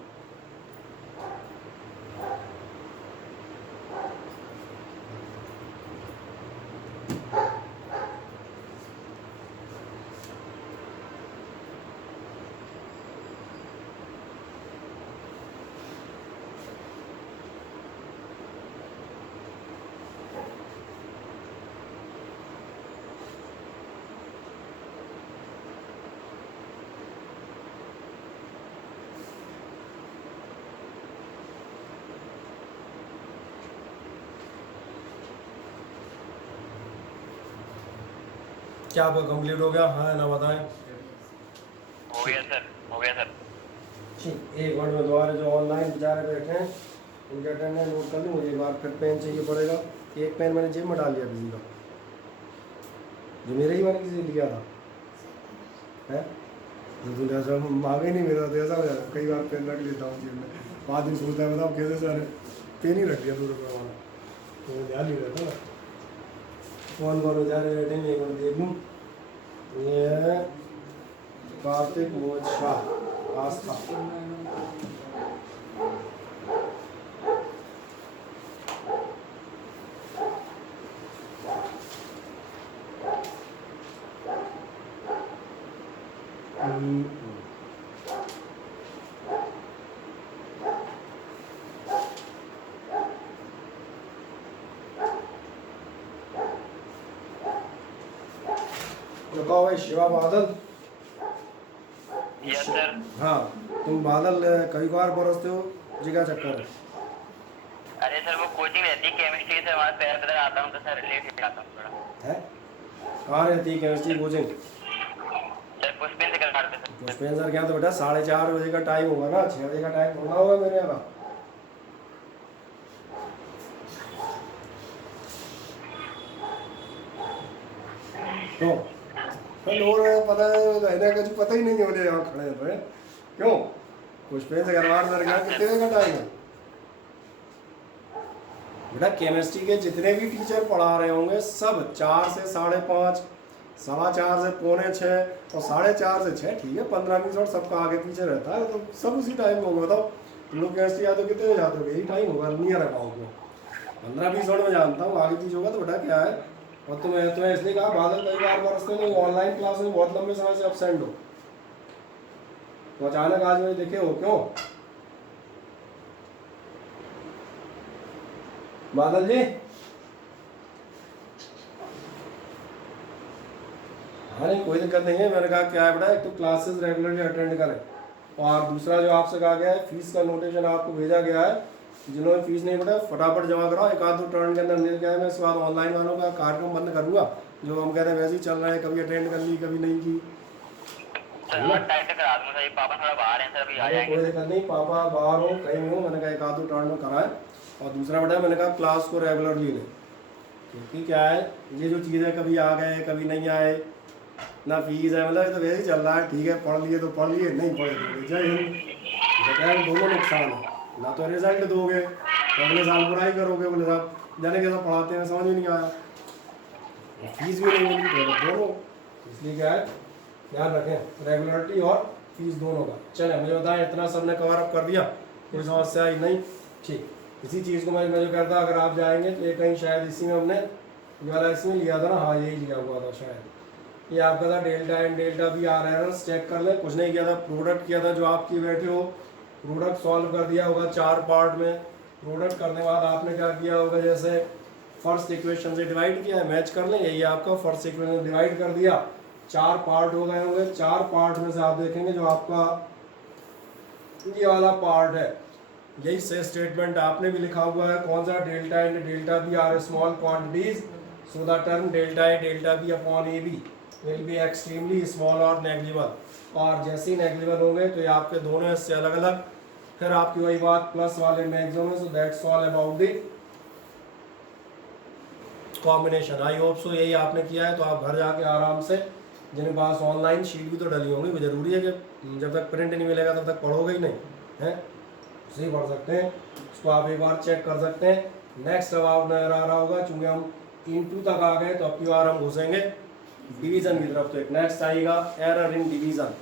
क्या आपका कंप्लीट हो गया? हाँ ना, बताएं। हो गया सर, हो गया सर। ठीक, एक मिनट में दोबारा जो ऑनलाइन बेचारे बैठे हैं उनके अटेंडेंस नोट कर लूँ। मुझे एक बार फिर पेन चाहिए पड़ेगा। एक पेन मैंने जेब में डाल दिया किसी का, जो मेरे ही मैंने किसी से लिया था है, जो तुमने ऐसा मांगे नहीं मेरा, तो ऐसा हो जाता। कई बार पेन रख लेता हूँ जेब में, बाद में सोचता है बताओ कैसे सर पेन ही रख दिया 2 रुपये वाला, तो ध्यान नहीं रहता ना। कौन कौन बेचारे बैठे हैं, एक बार देख लूँ। ये कार्तिक मोहन शाह आस्था, रुका भाई शिवा बादल। Yes sir. हाँ, तुम बादल कई बार बरसते हो जी, क्या चक्कर है? अरे सर वो कोचिंग रहती है केमिस्ट्री से, वहाँ पैर पैदल आता हूँ तो सर लेट हो जाता हूँ थोड़ा। है कहाँ रहती है केमिस्ट्री कोचिंग? सर पुष्पिन से करवाते सर। पुष्पेन सर क्या, तो बेटा 4:30 बजे का टाइम होगा ना, 6 बजे का टाइम होना होगा मेरे यहाँ। तो लोग पता है कुछ पता ही नहीं है, मुझे यहाँ खड़े हैं क्यों? पुष्पेन से करवार सर क्या, कितने बजे का टाइम है बेटा? केमिस्ट्री के जितने भी टीचर पढ़ा रहे होंगे सब 4 से 5:30, 4:15 से 5:45 और 4:30 से 6, ठीक है 15-20 और सबका आगे पीछे रहता है, तो सब उसी टाइम में होगा। बताओ तुम लोग केमिस्ट्री आते हो कितने बजे जाते हो? यही टाइम होगा, नियर अबाउट में 15-20 मिनट में जानता हूँ, आगे पीछे होगा तो बेटा क्या है। और तुम्हें इसलिए कहा बादल कई बार बरसते तो ऑनलाइन क्लास में बहुत लंबे समय से एब्सेंट हो, तो अचानक आज मुझे देखे हो क्यों? बादल जी हाँ, नहीं कोई दिक्कत नहीं है। मैंने कहा क्या है बेटा, एक तो क्लासेस रेगुलरली अटेंड करें, और दूसरा जो आपसे कहा गया है फीस का नोटेशन आपको भेजा गया है, जिन्होंने फीस नहीं बेटा फटाफट जमा कराओ, 1-2 टर्न के अंदर मिल गया। मैं इसके बाद ऑनलाइन वालों का कार्यक्रम बंद करूँगा, जो हम कहते हैं वैसे ही चल रहा है, कभी अटेंड कर ली कभी नहीं की। सर मैं टाइम तक करा दूँगा सर, पापा थोड़ा बाहर हैं सर, अभी आ जाएंगे। कोई दिक्कत नहीं, पापा बाहर हो कहीं नहीं हो, मैंने कहा 1-2 टर्न में कराएं। और दूसरा बेटा मैंने कहा क्लास को रेगुलरली लें, क्योंकि क्या है ये जो चीज़ें कभी आ गए कभी नहीं आए ना, फीस है मतलब ये तो वैसे ही चल रहा है। ठीक है पढ़ लिए तो पढ़ लिए, नहीं पढ़े तो जय हिंद। तो क्या है, दोनों नुकसान है। ना तो रिजल्ट दोगे तो अगले साल बुराई करोगे, बोले साहब जाने कैसा पढ़ाते हैं, समझ में नहीं आया, फीस भी नहीं मिली, तो दोनों। इसलिए क्या है, ध्यान रखें रेगुलरिटी और फीस दोनों का। चले मुझे बताएं, इतना सब ने कवर अप कर दिया, कोई समस्या आई नहीं? ठीक, इसी चीज़ को मैं जो करता, अगर आप जाएंगे तो ये कहीं शायद इसी में हमने ये वाला इसमें लिया था ना, हाँ यही लिया हुआ था शायद, ये आपका था delta and delta B are errors check कर लें। कुछ नहीं किया था, प्रोडक्ट किया था जो आप किए बैठे हो, प्रोडक्ट सॉल्व कर दिया होगा 4 पार्ट में। प्रोडक्ट करने के बाद आपने क्या किया होगा, जैसे फर्स्ट इक्वेशन से डिवाइड किया है, मैच कर लें, यही आपका फर्स्ट इक्वेशन डिवाइड कर दिया, 4 पार्ट हो गए होंगे। 4 पार्ट में से आप देखेंगे जो आपका ये वाला पार्ट है, यही से स्टेटमेंट आपने भी लिखा हुआ है, कौन सा, delta and delta B are small quantities, so the term delta A delta B upon A B will be extremely small और नेग्लिजिबल। और जैसे ही नेग्लिजिबल होंगे तो ये आपके दोनों हिस्से अलग अलग। फिर आपकी वही बात प्लस वाले maximum, so that's all about the combination. I hope सो यही आपने किया है, तो आप घर जाके आराम से, जिनके पास ऑनलाइन शीट भी तो डली होंगी, वो जरूरी है कि जब तक प्रिंट नहीं मिलेगा तब तक पढ़ोगे ही नहीं है, उसे ही पढ़ सकते हैं, उसको आप एक बार चेक कर सकते हैं। नेक्स्ट अब आप नजर आ रहा होगा, चूंकि हम इनटू तक आ गए तो अब की बार हम घुसेंगे डिवीजन की तरफ। तो एक नेक्स्ट आएगा error in division.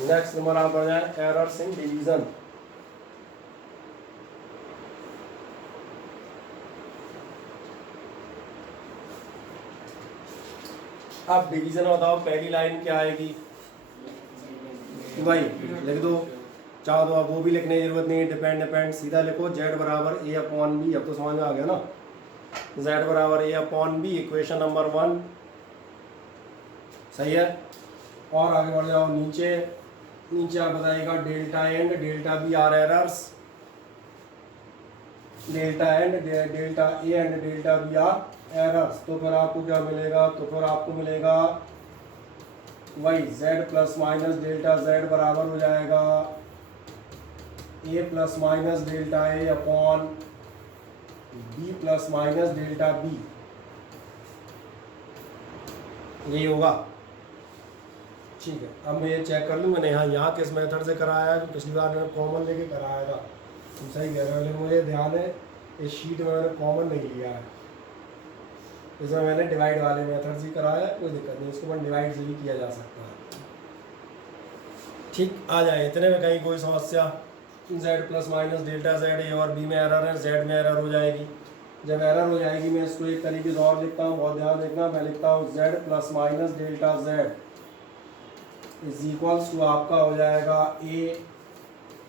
Next number आप आ जाए एरर्स इन डिवीजन। अब डिवीजन बताओ, पहली लाइन क्या आएगी भाई, लिख दो, चाहो तो आप वो भी लिखने की जरूरत नहीं है, डिपेंड डिपेंड सीधा लिखो, z बराबर a अपॉन बी। अब तो समझ में आ गया ना, z बराबर a upon B, equation number 1, सही है। और आगे बढ़ जाओ नीचे, नीचे आप बताइएगा delta and delta B are errors, delta and delta A and delta B are errors. तो फिर आपको क्या मिलेगा, तो फिर आपको मिलेगा वही z plus minus delta z बराबर हो जाएगा a plus minus delta A upon b plus minus delta b, यही होगा। ठीक है, अब मैं ये चेक कर लूँ मैंने यहाँ किस मेथड से कराया है, पिछली बार मैंने कॉमन लेके कराया था, तुम सही कह रहे हो, लेकिन मुझे ध्यान है इस शीट में मैंने कॉमन नहीं लिया है, इसमें मैंने डिवाइड वाले मेथड से कराया है, कोई दिक्कत नहीं, इसको मैं डिवाइड से भी किया जा सकता है। ठीक, आ जाए इतने में कहीं कोई समस्या। z plus minus delta z ए और b में एरर है, z में एरर हो जाएगी। जब एरर हो जाएगी मैं इसको एक तरीके से और लिखता हूँ, बहुत ध्यान देखना, मैं लिखता हूँ z plus minus delta z is equals to आपका हो जाएगा a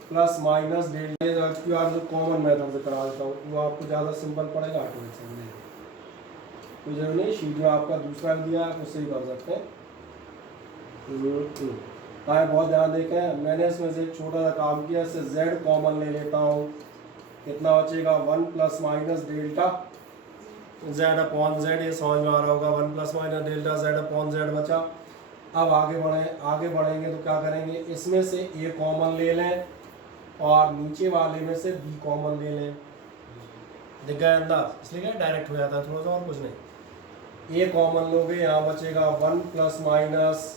plus minus delta, common method से करा देता हूँ, वो आपको ज़्यादा सिंपल पड़ेगा, ऑटोमेटिक समझेगा, कोई जरूरी नहीं, शीट में आपका दूसरा दिया है उससे ही कर सकते हैं। हाँ, बहुत ध्यान देखें, मैंने इसमें से एक छोटा सा काम किया, इससे z कॉमन ले लेता हूँ, कितना बचेगा 1 plus minus delta z upon z, ये समझ में आ रहा होगा, 1 plus minus delta z upon z बचा। अब आगे बढ़ेंगे तो क्या करेंगे, इसमें से a कॉमन ले लें और नीचे वाले में से b कॉमन ले लें, दिख गया अंदाज, इसलिए क्या डायरेक्ट हो जाता है थोड़ा सा, और कुछ नहीं। a कॉमन लोगे, यहाँ बचेगा 1 प्लस माइनस,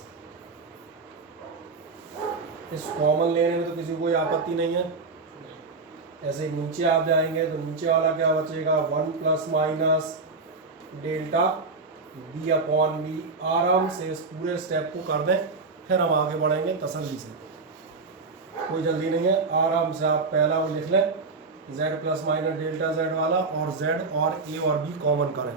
इस कॉमन लेने में तो किसी को कोई आपत्ति नहीं है। ऐसे ही नीचे आप जाएंगे तो नीचे वाला क्या बचेगा, 1 plus minus delta b upon B. आराम से इस पूरे स्टेप को कर दें, फिर हम आगे बढ़ेंगे तसल्ली से, कोई जल्दी नहीं है, आराम से आप पहला वो लिख लें z plus minus delta z वाला, और z और a और b कॉमन करें।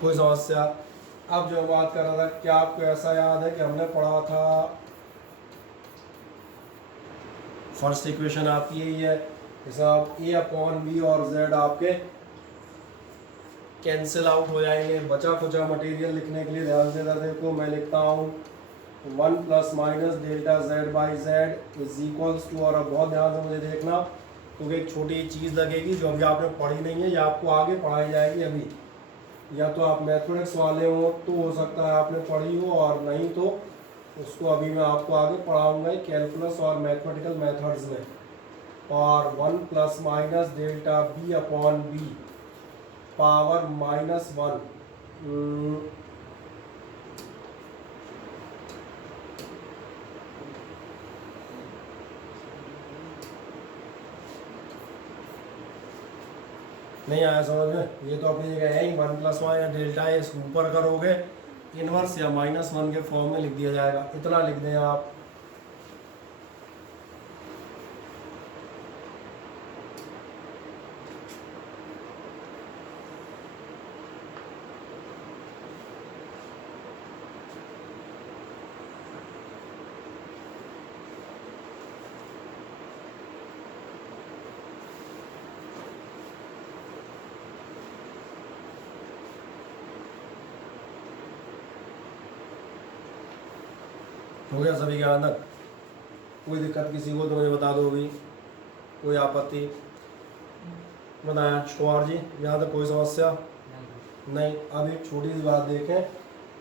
कोई समस्या? अब जो बात कर रहा था, क्या आपको ऐसा याद है कि हमने पढ़ा था फर्स्ट इक्वेशन आपकी यही है, जैसे आप a अपॉन बी और z आपके कैंसिल आउट हो जाएंगे। बचा कुचा मटेरियल लिखने के लिए ध्यान से इधर देखो, मैं लिखता हूँ 1 plus minus delta Z by Z is equals to, और अब बहुत ध्यान से मुझे देखना क्योंकि एक छोटी चीज़ लगेगी जो अभी आपने पढ़ी नहीं है, या आपको आगे पढ़ाई जाएगी अभी, या तो आप मैथमेटिक्स वाले हो तो हो सकता है आपने पढ़ी हो, और नहीं तो उसको अभी मैं आपको आगे पढ़ाऊँगा कैलकुलस और मैथमेटिकल मेथड्स में। और 1 plus minus delta B upon B power -1, नहीं आया समझ में? ये तो अपनी जगह है ही, 1 प्लस 1 या डेल्टा है, इसको ऊपर करोगे इनवर्स या -1 के फॉर्म में लिख दिया जाएगा। इतना लिख दें आप। हो गया सभी के अंदर? कोई दिक्कत किसी को तो मुझे बता दो अभी, कोई आपत्ति बताया कुमार जी? यहाँ तक कोई समस्या नहीं। अब एक छोटी सी बात देखें,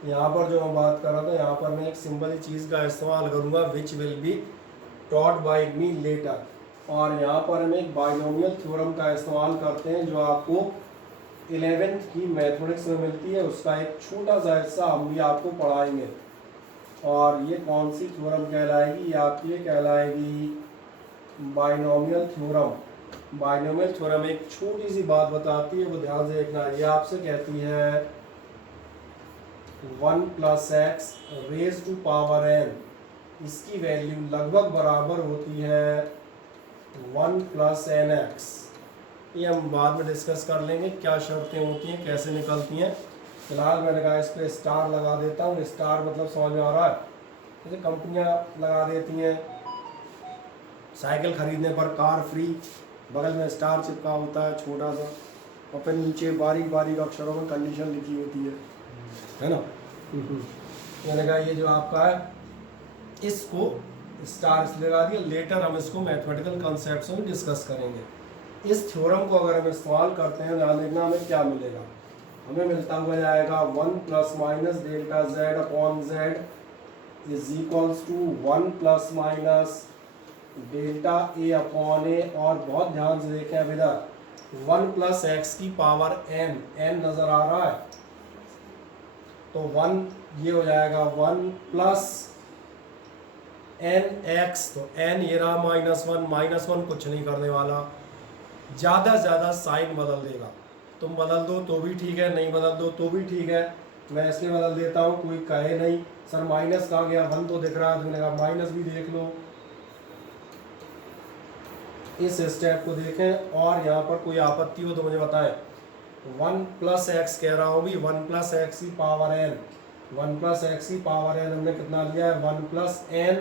यहाँ पर जो मैं बात कर रहा था, यहाँ पर मैं एक सिंपल ही चीज़ का इस्तेमाल करूँगा which will be taught by me later, और यहाँ पर हम एक बाइनोमियल थ्योरम का इस्तेमाल करते हैं जो आपको 11th की मैथमेटिक्स में मिलती है। उसका एक छोटा सा हिस्सा हम भी आपको पढ़ाएंगे। और ये कौन सी थ्योरम कहलाएगी? ये आपकी ये कहलाएगी बाइनोमियल थ्योरम। बाइनोमियल थ्योरम एक छोटी सी बात बताती है, वो ध्यान से देखना। ये आपसे कहती है 1 plus x raise to power n, इसकी वैल्यू लगभग बराबर होती है 1 प्लस एन एक्स। ये हम बाद में डिस्कस कर लेंगे क्या शर्तें होती हैं, कैसे निकलती हैं। फिलहाल मैंने कहा इस पर स्टार लगा देता हूँ। स्टार मतलब समझ में आ रहा है? जैसे कंपनियाँ लगा देती हैं साइकिल खरीदने पर कार फ्री, बगल में स्टार चिपका होता है छोटा सा, और फिर नीचे बारीक बारीक अक्षरों में कंडीशन लिखी होती है ना। मैंने कहा ये जो आपका है इसको स्टार इसलिए लगा दिया। लेटर हम इसको मैथमेटिकल कॉन्सेप्ट्स में डिस्कस करेंगे। इस थ्योरम को अगर हम इस्तेमाल करते हैं, ध्यान देखना हमें क्या मिलेगा। हमें मिलता हुआ जाएगा 1 plus minus delta Z upon Z is equals to 1 plus minus delta A upon A, और बहुत ध्यान से देखें अब इधर 1 प्लस एक्स की पावर n, n नज़र आ रहा है तो 1 ये हो जाएगा 1 प्लस एन एक्स, तो n ये रहा -1, -1 कुछ नहीं करने वाला, ज़्यादा से ज़्यादा साइन बदल देगा। तुम बदल दो तो भी ठीक है, नहीं बदल दो तो भी ठीक है, मैं इसलिए बदल देता हूँ कोई कहे नहीं सर माइनस कहाँ गया, 1 तो दिख रहा है। तुमने कहा माइनस भी देख लो। इस स्टेप को देखें, और यहाँ पर कोई आपत्ति हो तो मुझे बताएं। 1 प्लस एक्स कह रहा हूँ भी, 1 प्लस एक्स की पावर n, 1 प्लस एक्स की पावर n हमने कितना लिया है 1 प्लस n,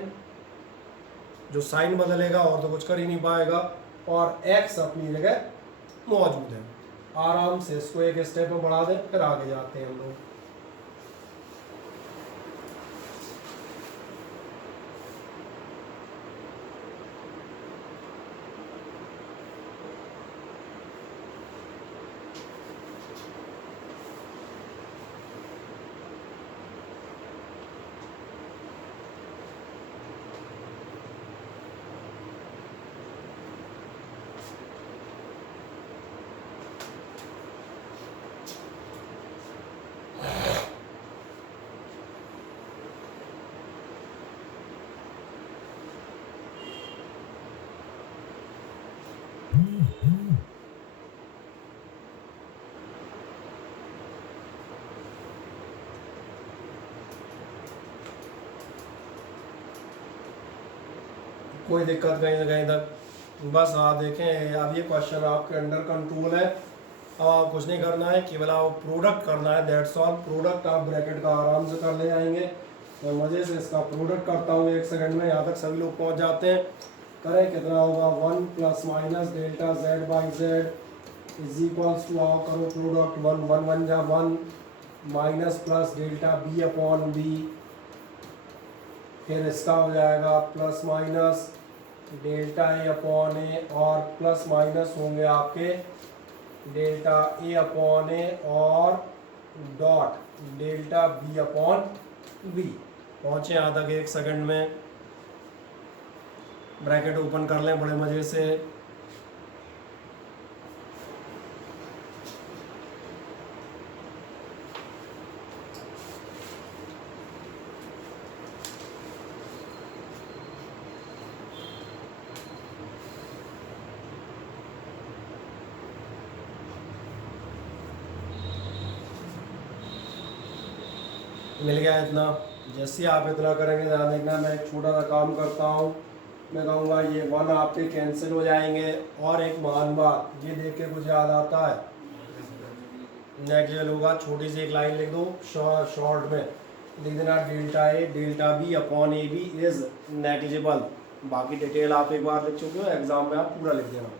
जो साइन बदलेगा और तो कुछ कर ही नहीं पाएगा, और x अपनी जगह मौजूद है। आराम से इसको एक स्टेप में बढ़ा दें, फिर आगे जाते हैं हम लोग। कोई दिक्कत कहीं ना कहीं तक? बस आप देखें, अब ये क्वेश्चन आपके अंडर कंट्रोल है। अब आप कुछ नहीं करना है, केवल आप प्रोडक्ट करना है, दैट्स ऑल। प्रोडक्ट आप ब्रैकेट का आराम से कर ले जाएंगे। मैं मज़े से इसका प्रोडक्ट करता हूँ 1 सेकंड में, यहाँ तक सभी लोग पहुँच जाते हैं। करें कितना होगा 1 plus minus delta Z by Z is equals to आओ करो प्रोडक्ट 1 1 1 जा 1 minus plus delta B upon B, फिर इसका हो जाएगा plus minus delta A upon A और प्लस माइनस होंगे आपके डेल्टा ए अपॉन ए और dot delta B upon B. पहुँचे यहाँ तक 1 सेकंड में, ब्रैकेट ओपन कर लें बड़े मज़े से। मिल गया इतना। जैसे आप इतना करेंगे ध्यान देखना, मैं एक छोटा सा काम करता हूँ, मैं कहूँगा ये 1 आपके कैंसिल हो जाएंगे और एक महान बात ये देख के कुछ याद आता है, नेगेटिव होगा, छोटी सी एक लाइन लिख दो शॉर्ट में लिख देना delta A delta B upon A B is negligible. बाकी डिटेल आप एक बार लिख चुके हो, एग्जाम में आप पूरा लिख देना।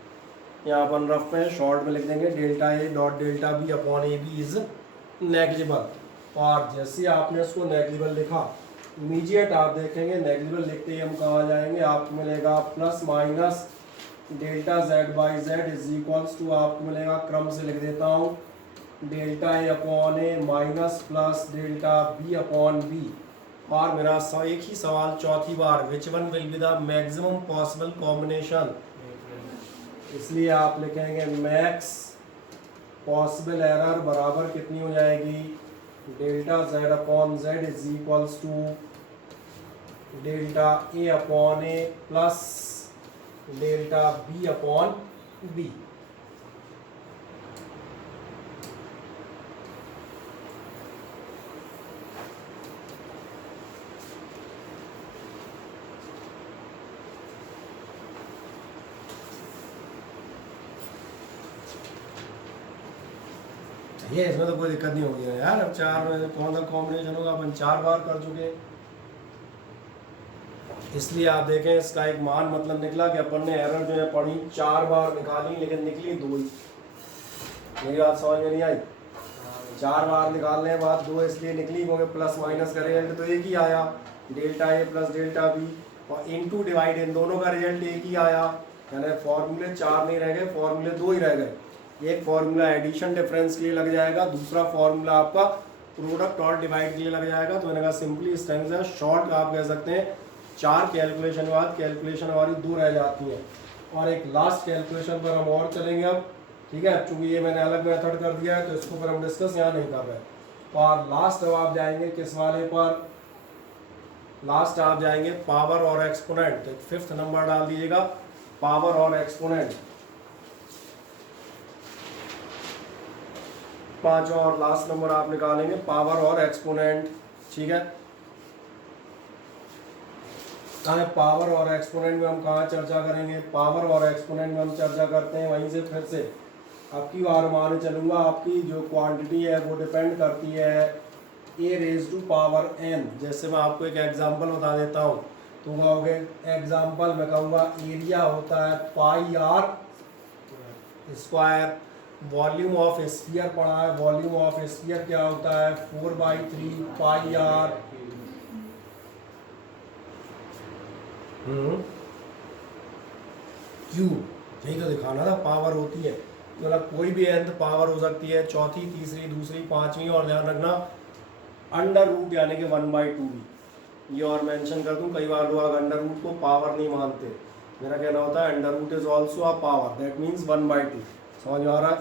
यहाँ अपन रफ में शॉर्ट में लिख देंगे delta A dot delta B upon A B is negligible. और जैसे आपने उसको नेग्लिजिबल लिखा, इमीडिएट आप देखेंगे नेग्लिजिबल लिखते ही हम कहाँ जाएंगे, आपको मिलेगा plus minus delta Z by Z is equals to, आपको मिलेगा क्रम से लिख देता हूँ delta A upon A minus plus delta B upon B. और मेरा एक ही सवाल चौथी बार, which one will be the maximum possible combination, इसलिए आप लिखेंगे मैक्स पॉसिबल एरर बराबर कितनी हो जाएगी, delta Z upon Z is equals to delta A upon A plus delta B upon B. ये इसमें तो कोई दिक्कत नहीं होगी ना यार, अब 4 में कौन सा कॉम्बिनेशन होगा, अपन 4 बार कर चुके। इसलिए आप देखें इसका एक मान मतलब निकला कि अपन ने एरर जो है पढ़ी 4 बार निकाली लेकिन निकली 2 ही। मेरी बात समझ में नहीं आई? 4 बार निकालने के बाद 2 इसलिए निकली क्योंकि प्लस माइनस का रिजल्ट तो एक ही आया, delta A plus delta B, और इनटू डिवाइड इन दोनों का रिजल्ट एक ही आया, यानी फॉर्मूले 4 नहीं रह गए, फॉर्मूले 2 ही रह गए। एक फॉर्मूला एडिशन डिफरेंस के लिए लग जाएगा, दूसरा फॉर्मूला आपका प्रोडक्ट और डिवाइड के लिए लग जाएगा। तो मैंने कहा सिंपली इस तरह से शॉर्ट आप कह सकते हैं 4 कैलकुलेशन के बाद कैलकुलेशन हमारी 2 रह जाती हैं, और एक लास्ट कैलकुलेशन पर हम और चलेंगे अब, ठीक है, चूँकि ये मैंने अलग मेथड कर दिया है तो इसको फिर हम डिस्कस यहाँ नहीं कर रहे। और लास्ट अब आप जाएंगे किस वाले पर, लास्ट आप जाएंगे पावर और एक्सपोनेंट। तो 5th नंबर डाल दीजिएगा, पावर और एक्सपोनेंट। 5वां और लास्ट नंबर आप निकालेंगे पावर और एक्सपोनेंट, ठीक है। पावर और एक्सपोनेंट में हम कहाँ चर्चा करेंगे, पावर और एक्सपोनेंट में हम चर्चा करते हैं वहीं से फिर से अब की बार माने चलूँगा, आपकी जो क्वांटिटी है वो डिपेंड करती है ए रेज टू पावर एन। जैसे मैं आपको एक एग्जांपल बता देता हूँ, तो कहोगे एग्जांपल मैं कहूँगा एरिया होता है pi r square, volume of sphere पढ़ा है, वॉल्यूम ऑफ स्फीयर क्या होता है 4/3 पाई आर क्यूब। यही तो दिखाना था, पावर होती है मतलब कोई भी nth पावर हो सकती है, चौथी, तीसरी, दूसरी, 5वीं, और ध्यान रखना अंडर रूट यानी कि 1/2 भी। ये और मेंशन कर दूं, कई बार लोग अंडर रूट को पावर नहीं मानते, मेरा कहना होता है under root is also a power, that means 1/2। समझ में आ रहा है?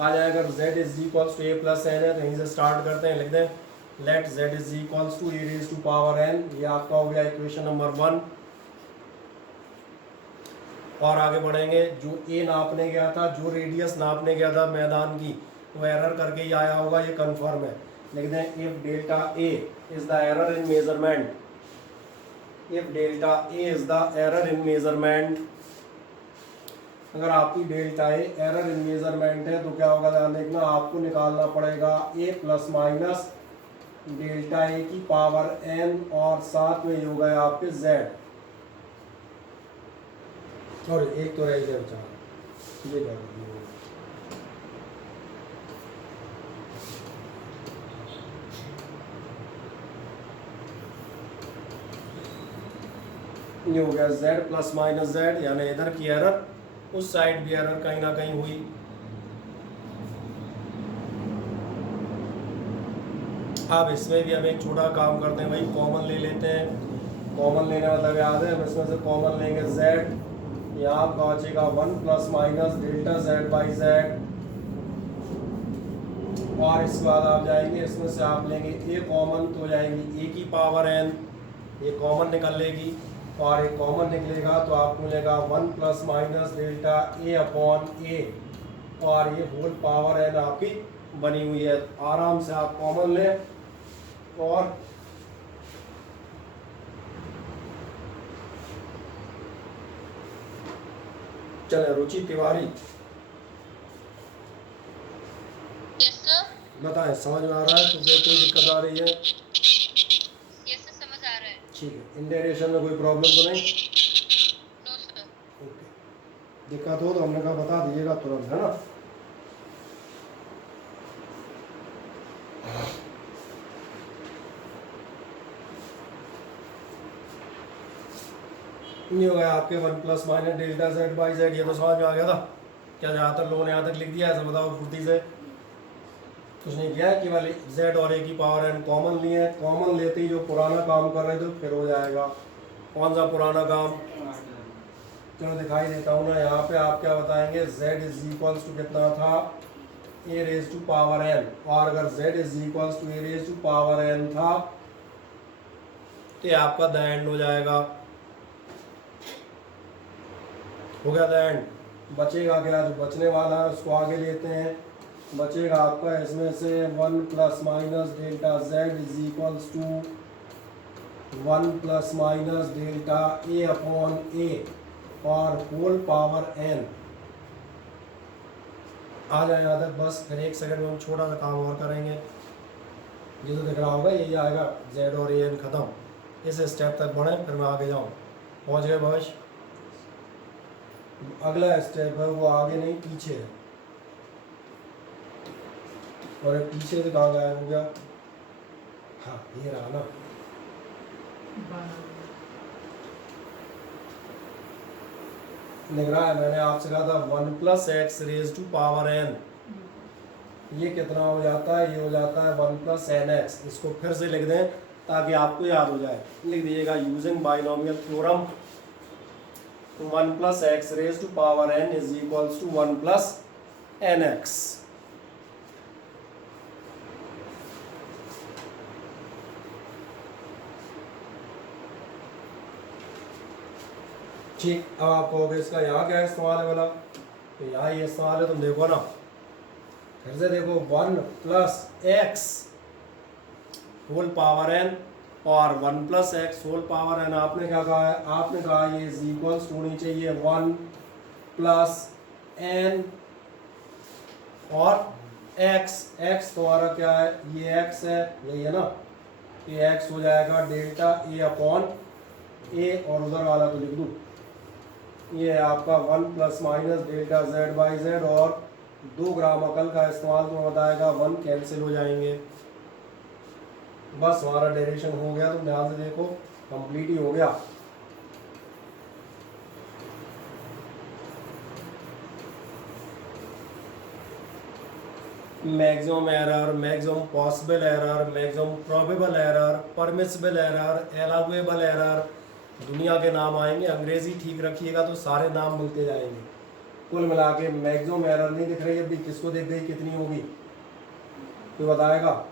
आ जाएगा z is equals to a plus n है, तो यहीं से स्टार्ट करते हैं, लिख दें let z is equals to a raise to power n। ये आपका हो गया इक्वेशन नंबर 1। और आगे बढ़ेंगे, जो a नापने गया था, जो रेडियस नापने गया था मैदान की, वो एरर करके ही आया होगा, ये कंफर्म है। लिख दें if delta a is the error in measurement, if delta a is the error in measurement, अगर आपकी delta A error in measurement है तो क्या होगा ध्यान देखना, आपको निकालना पड़ेगा a प्लस माइनस डेल्टा ए की पावर n, और साथ में ये हो गया आपके z, और एक तो रह गया बेचारा, ये क्या कर दिया। ये हो गया z प्लस माइनस जेड, यानी इधर की एरर, उस साइड भी एरर कहीं ना कहीं हुई। अब इसमें भी हम एक छोटा काम करते हैं भाई, कॉमन ले लेते हैं। कॉमन लेने मतलब याद है, हम इसमें से कॉमन लेंगे z, यहाँ आपका बचेगा 1 plus minus delta z by Z, और इसके बाद आप जाएंगे इसमें से आप लेंगे a कॉमन, तो जाएंगी a की पावर n, ये कॉमन निकल लेगी, और एक कॉमन निकलेगा तो आपको मिलेगा 1 plus minus delta a upon a, और ये होल पावर n आपकी बनी हुई है। आराम से आप कॉमन लें, और चले रुचि तिवारी बताएं, समझ में आ रहा है? तुझे कोई दिक्कत आ रही है? यस सर, समझ आ रहा है। ठीक है, इंडेरेशन में कोई प्रॉब्लम तो नहीं? No sir. ओके, दिक्कत हो तो हमने कहा बता दीजिएगा तुरंत, है ना? ये हो गया आपके 1 plus minus delta Z by Z, ये तो समझ में आ गया था। क्या ज़्यादातर लोगों ने यहाँ तक लिख दिया, ऐसा बताओ फुर्ती से। कुछ नहीं किया है, केवल z और a की पावर n कॉमन लिए हैं। कॉमन लेते ही जो पुराना काम कर रहे थे फिर हो जाएगा। कौन सा पुराना काम? चलो दिखाई देता हूँ ना, यहाँ पे आप क्या बताएंगे, z इज इक्वल्स टू कितना था, a raise to power n, और अगर z is equals to a raise to power n था तो ये आपका द एंड हो जाएगा। हो गया द एंड। बचेगा क्या? जो बचने वाला है उसको आगे लेते हैं। बचेगा आपका इसमें से 1 plus minus delta z is equals to 1 plus minus delta a upon a, और होल पावर n। आ जाए यहाँ तक बस, फिर एक सेकंड में हम छोटा सा काम और करेंगे। ये तो दिख रहा होगा, यही आएगा z और a n खत्म। इस स्टेप तक बढ़े फिर मैं आगे जाऊँ। पहुँच गए भविष्य? अगला स्टेप है वो आगे नहीं पीछे है, और ये पीछे से कहाँ गायब हो गया? हाँ ये रहा ना। लिख रहा है, मैंने आपसे कहा था 1 plus x raise to power n, ये कितना हो जाता है? ये हो जाता है 1 प्लस एन एक्स। इसको फिर से लिख दें ताकि आपको याद हो जाए। लिख दीजिएगा using binomial theorem, 1 plus x raise to power n is equals to 1 plus n x. ठीक, अब आप कहोगे इसका यहाँ क्या इस्तेमाल है वाला? तो यहाँ ये इस्तेमाल है, तुम देखो ना, फिर से देखो 1 plus x whole power n और 1 plus x whole power n। आपने क्या कहा है? आपने कहा ये इज इक्वल्स होनी चाहिए 1 प्लस n और x। x तुम्हारा क्या है? ये x है, यही है ना? ये x हो जाएगा डेल्टा a अपॉन a, और उधर वाला तो लिख दूँ, ये है आपका 1 plus minus delta z by Z, और 2 ग्राम अकल का इस्तेमाल तो बताएगा 1 कैंसिल हो जाएंगे। बस हमारा डेरिवेशन हो गया। तो ध्यान से देखो, कंप्लीट ही हो गया। Maximum error, maximum possible error, maximum probable error, permissible error, allowable error, दुनिया के नाम आएंगे। अंग्रेजी ठीक रखिएगा तो सारे नाम मिलते जाएंगे। कुल मिला के मैक्सिमम एरर नहीं दिख रही अभी, किसको दिख गई? कितनी होगी तो बताएगा?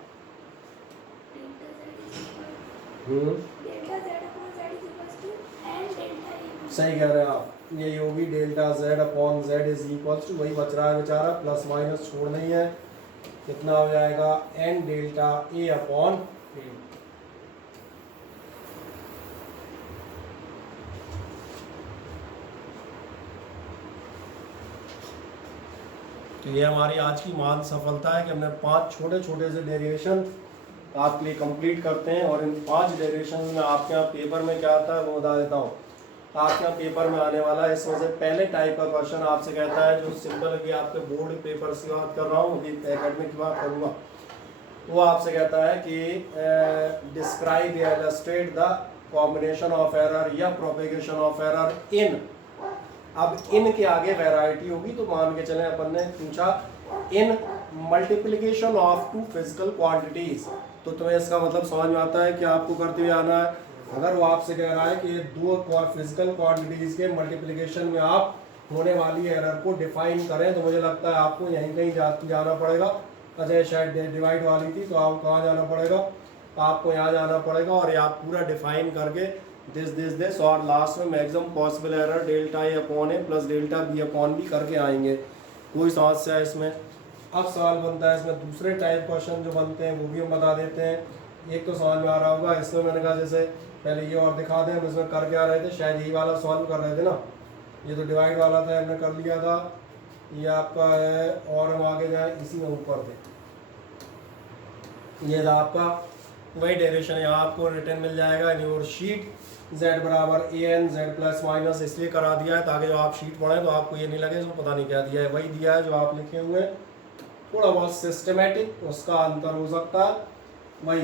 सही कह रहे हैं आप, यही होगी delta z upon z is equals to, वही बच रहा है बेचारा, प्लस माइनस छोड़ नहीं है। कितना हो जाएगा? n delta a upon a। तो ये हमारी आज की महान सफलता है कि हमने 5 छोटे छोटे से डेरिवेशन आपके लिए कंप्लीट करते हैं। और इन 5 डेरिवेशन में आपके यहाँ पेपर में क्या आता है वो बता देता हूँ। आपके यहाँ पेपर में आने वाला है, इसमें से पहले टाइप का क्वेश्चन आपसे कहता है, जो सिंपल कि आपके बोर्ड पेपर की बात कर रहा हूँ, अभी एकेडमिक की बात करूँगा, वो आपसे कहता है कि डिस्क्राइब या illustrate the combination of error या प्रोपेगेशन ऑफ एरर इन। अब इन के आगे वैरायटी होगी, तो मान के चले अपन ने पूछा in multiplication of two physical quantities, तो तुम्हें इसका मतलब समझ में आता है कि आपको करते हुए आना है। अगर वो आपसे कह रहा है कि ये दो फिजिकल क्वांटिटीज के मल्टीप्लिकेशन में आप होने वाली एरर को डिफाइन करें, तो मुझे लगता है आपको यहीं कहीं जाना पड़ेगा। अच्छा शायद डिवाइड वाली थी, तो आपको कहाँ जाना पड़ेगा, आपको यहाँ जाना पड़ेगा और ये आप पूरा डिफाइन करके दिस और लास्ट में maximum possible error delta A upon A plus delta B upon B करके आएंगे। कोई समस्या है इसमें? अब सवाल बनता है इसमें दूसरे टाइप क्वेश्चन जो बनते हैं वो भी हम बता देते हैं। एक तो समझ में आ रहा होगा, इसमें मैंने कहा जैसे पहले ये और दिखा दें, हम इसमें कर क्या रहे थे, शायद यही वाला सॉल्व कर रहे थे ना, ये तो डिवाइड वाला था हमने कर लिया था, ये आपका है और हम आगे जाए इसी में ऊपर थे, ये था आपका वही डेरिवेशन यहाँ आपको रिटर्न मिल जाएगा इन योर शीट। z बराबर an z प्लस माइनस इसलिए करा दिया है ताकि जो आप शीट पढ़ें तो आपको ये नहीं लगे इसमें पता नहीं क्या दिया है, वही दिया है जो आप लिखे हुए। थोड़ा बहुत सिस्टमेटिक उसका अंतर हो सकता है, वही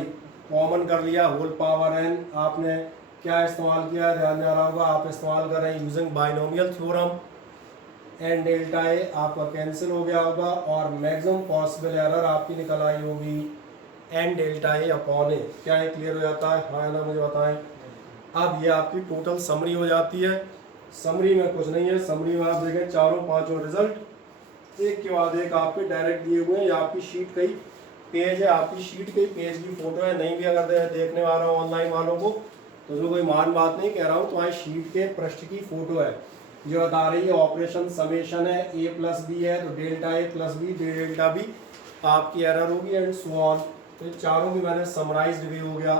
कॉमन कर लिया होल पावर n। आपने क्या इस्तेमाल किया है ध्यान में आ रहा होगा, आप इस्तेमाल कर रहे हैं using binomial theorem. n delta A आपका कैंसिल हो गया होगा और मैक्सिमम पॉसिबल एरर आपकी निकल आई होगी n डेल्टा ए अपॉन ए। क्या है क्लियर हो जाता है? हाँ ना, मुझे बताएं। अब ये आपकी टोटल समरी हो जाती है। समरी में कुछ नहीं है, समरी में आप देखें चारों पांचों रिजल्ट एक के बाद एक आपके डायरेक्ट दिए हुए हैं। ये आपकी शीट कई पेज है, आपकी शीट कई पेज की फोटो है। नहीं भी अगर देखने वाला हूँ ऑनलाइन वालों को तो उसमें कोई मान बात नहीं कह रहा हूँ, तुम्हारी शीट के पृष्ठ की फोटो है जो बता रही है ऑपरेशन समेशन है, a प्लस बी है तो delta A plus B delta B आपकी एरर होगी एंड सो ऑन। तो ये चारों भी मैंने समराइज्ड भी हो गया।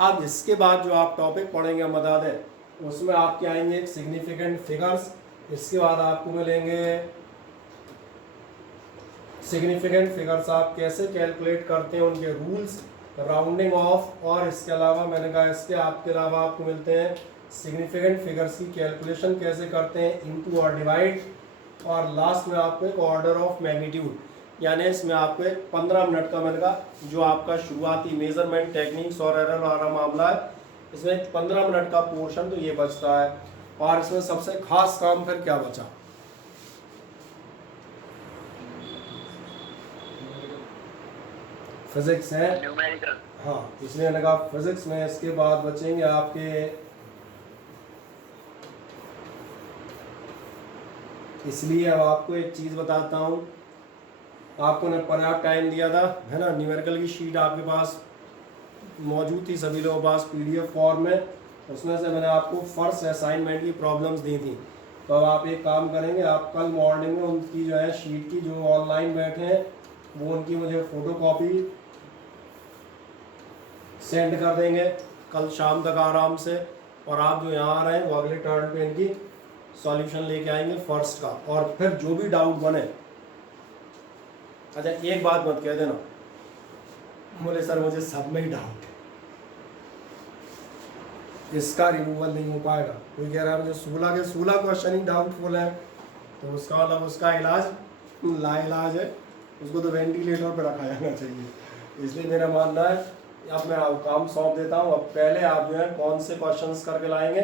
अब इसके बाद जो आप टॉपिक पढ़ेंगे हम बता दें, उसमें आपके आएंगे एक सिग्निफिकेंट फिगर्स, इसके बाद आपको मिलेंगे सिग्निफिकेंट फिगर्स आप कैसे कैलकुलेट करते हैं, उनके रूल्स, राउंडिंग ऑफ, और इसके अलावा मैंने कहा इसके आपके अलावा आपको मिलते हैं सिग्निफिकेंट फिगर्स की कैलकुलेशन कैसे करते हैं, इनटू और डिवाइड, और लास्ट में आपको एक ऑर्डर ऑफ मैग्नीट्यूड, यानी इसमें आपको एक 15 मिनट का मैंने कहा जो आपका शुरुआती मेजरमेंट टेक्निक्स और एरर वाला मामला है, इसमें 15 मिनट का पोर्शन तो ये बचता है। और इसमें सबसे खास काम फिर क्या बचा, फिजिक्स है। न्यूमेरिकल। हाँ, इसलिए मैंने कहा फिजिक्स में इसके बाद बचेंगे आपके, इसलिए अब आपको एक चीज़ बताता हूँ। आपको ने पर्याप्त टाइम दिया था है ना, न्यूमेरिकल की शीट आपके पास मौजूद थी सभी लोगों के पास पीडीएफ फॉर्म में, उसमें से मैंने आपको फर्स्ट असाइनमेंट की प्रॉब्लम्स दी थी। तो अब आप एक काम करेंगे, आप कल मॉर्निंग में उनकी जो है शीट की जो ऑनलाइन बैठे हैं वो उनकी मुझे फ़ोटो कॉपी सेंड कर देंगे कल शाम तक आराम से, और आप जो यहाँ आ रहे हैं वो अगले टर्न पे इनकी सॉल्यूशन लेके आएंगे फर्स्ट का। और फिर जो भी डाउट बने, अच्छा एक बात मत कह देना बोले सर मुझे सब में ही डाउट है, इसका रिमूवल नहीं हो पाएगा। कोई कह रहा है मुझे 16 के 16 क्वेश्चन ही डाउटफुल है, तो उसका मतलब उसका इलाज लाइलाज है, उसको तो वेंटिलेटर पर रखा जाना चाहिए। इसलिए मेरा मानना है, अब मैं काम सौंप देता हूँ। अब पहले आप जो है कौन से क्वेश्चंस करके लाएंगे,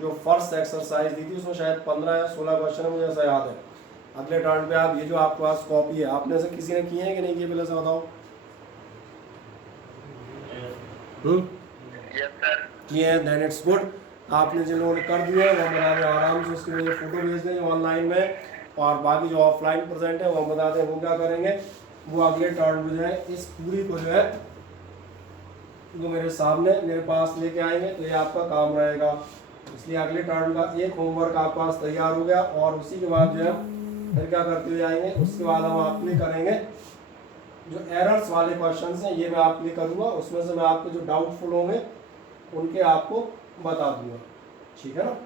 जो फर्स्ट एक्सरसाइज दी थी उसमें शायद 15 या 16 क्वेश्चन है मुझे ऐसा याद है। अगले टर्न पे आप ये जो आपके पास कॉपी है, आपने से किसी ने किए हैं कि नहीं किए, पहले से बताओ। Yes sir. किए हैं, देन इट्स गुड। आपने जिन लोगों ने कर दिया है वो बना दें आराम से, उसकी मुझे फ़ोटो भेज दें ऑनलाइन में, और बाकी जो ऑफलाइन प्रेजेंट है वो हम बता दें वो क्या करेंगे, वो अगले टर्न पे जो है इस पूरी को जो है वो मेरे सामने मेरे पास लेके आएंगे, तो ये आपका काम रहेगा। इसलिए अगले टर्न का एक होमवर्क आपके पास तैयार हो गया, और उसी के बाद जो है फिर क्या करते हुए जाएंगे, उसके बाद हम आपके लिए करेंगे जो एरर्स वाले क्वेश्चंस हैं ये मैं आपके लिए करूँगा, उसमें से मैं आपके जो डाउटफुल होंगे उनके आपको बता दूंगा, ठीक है ना।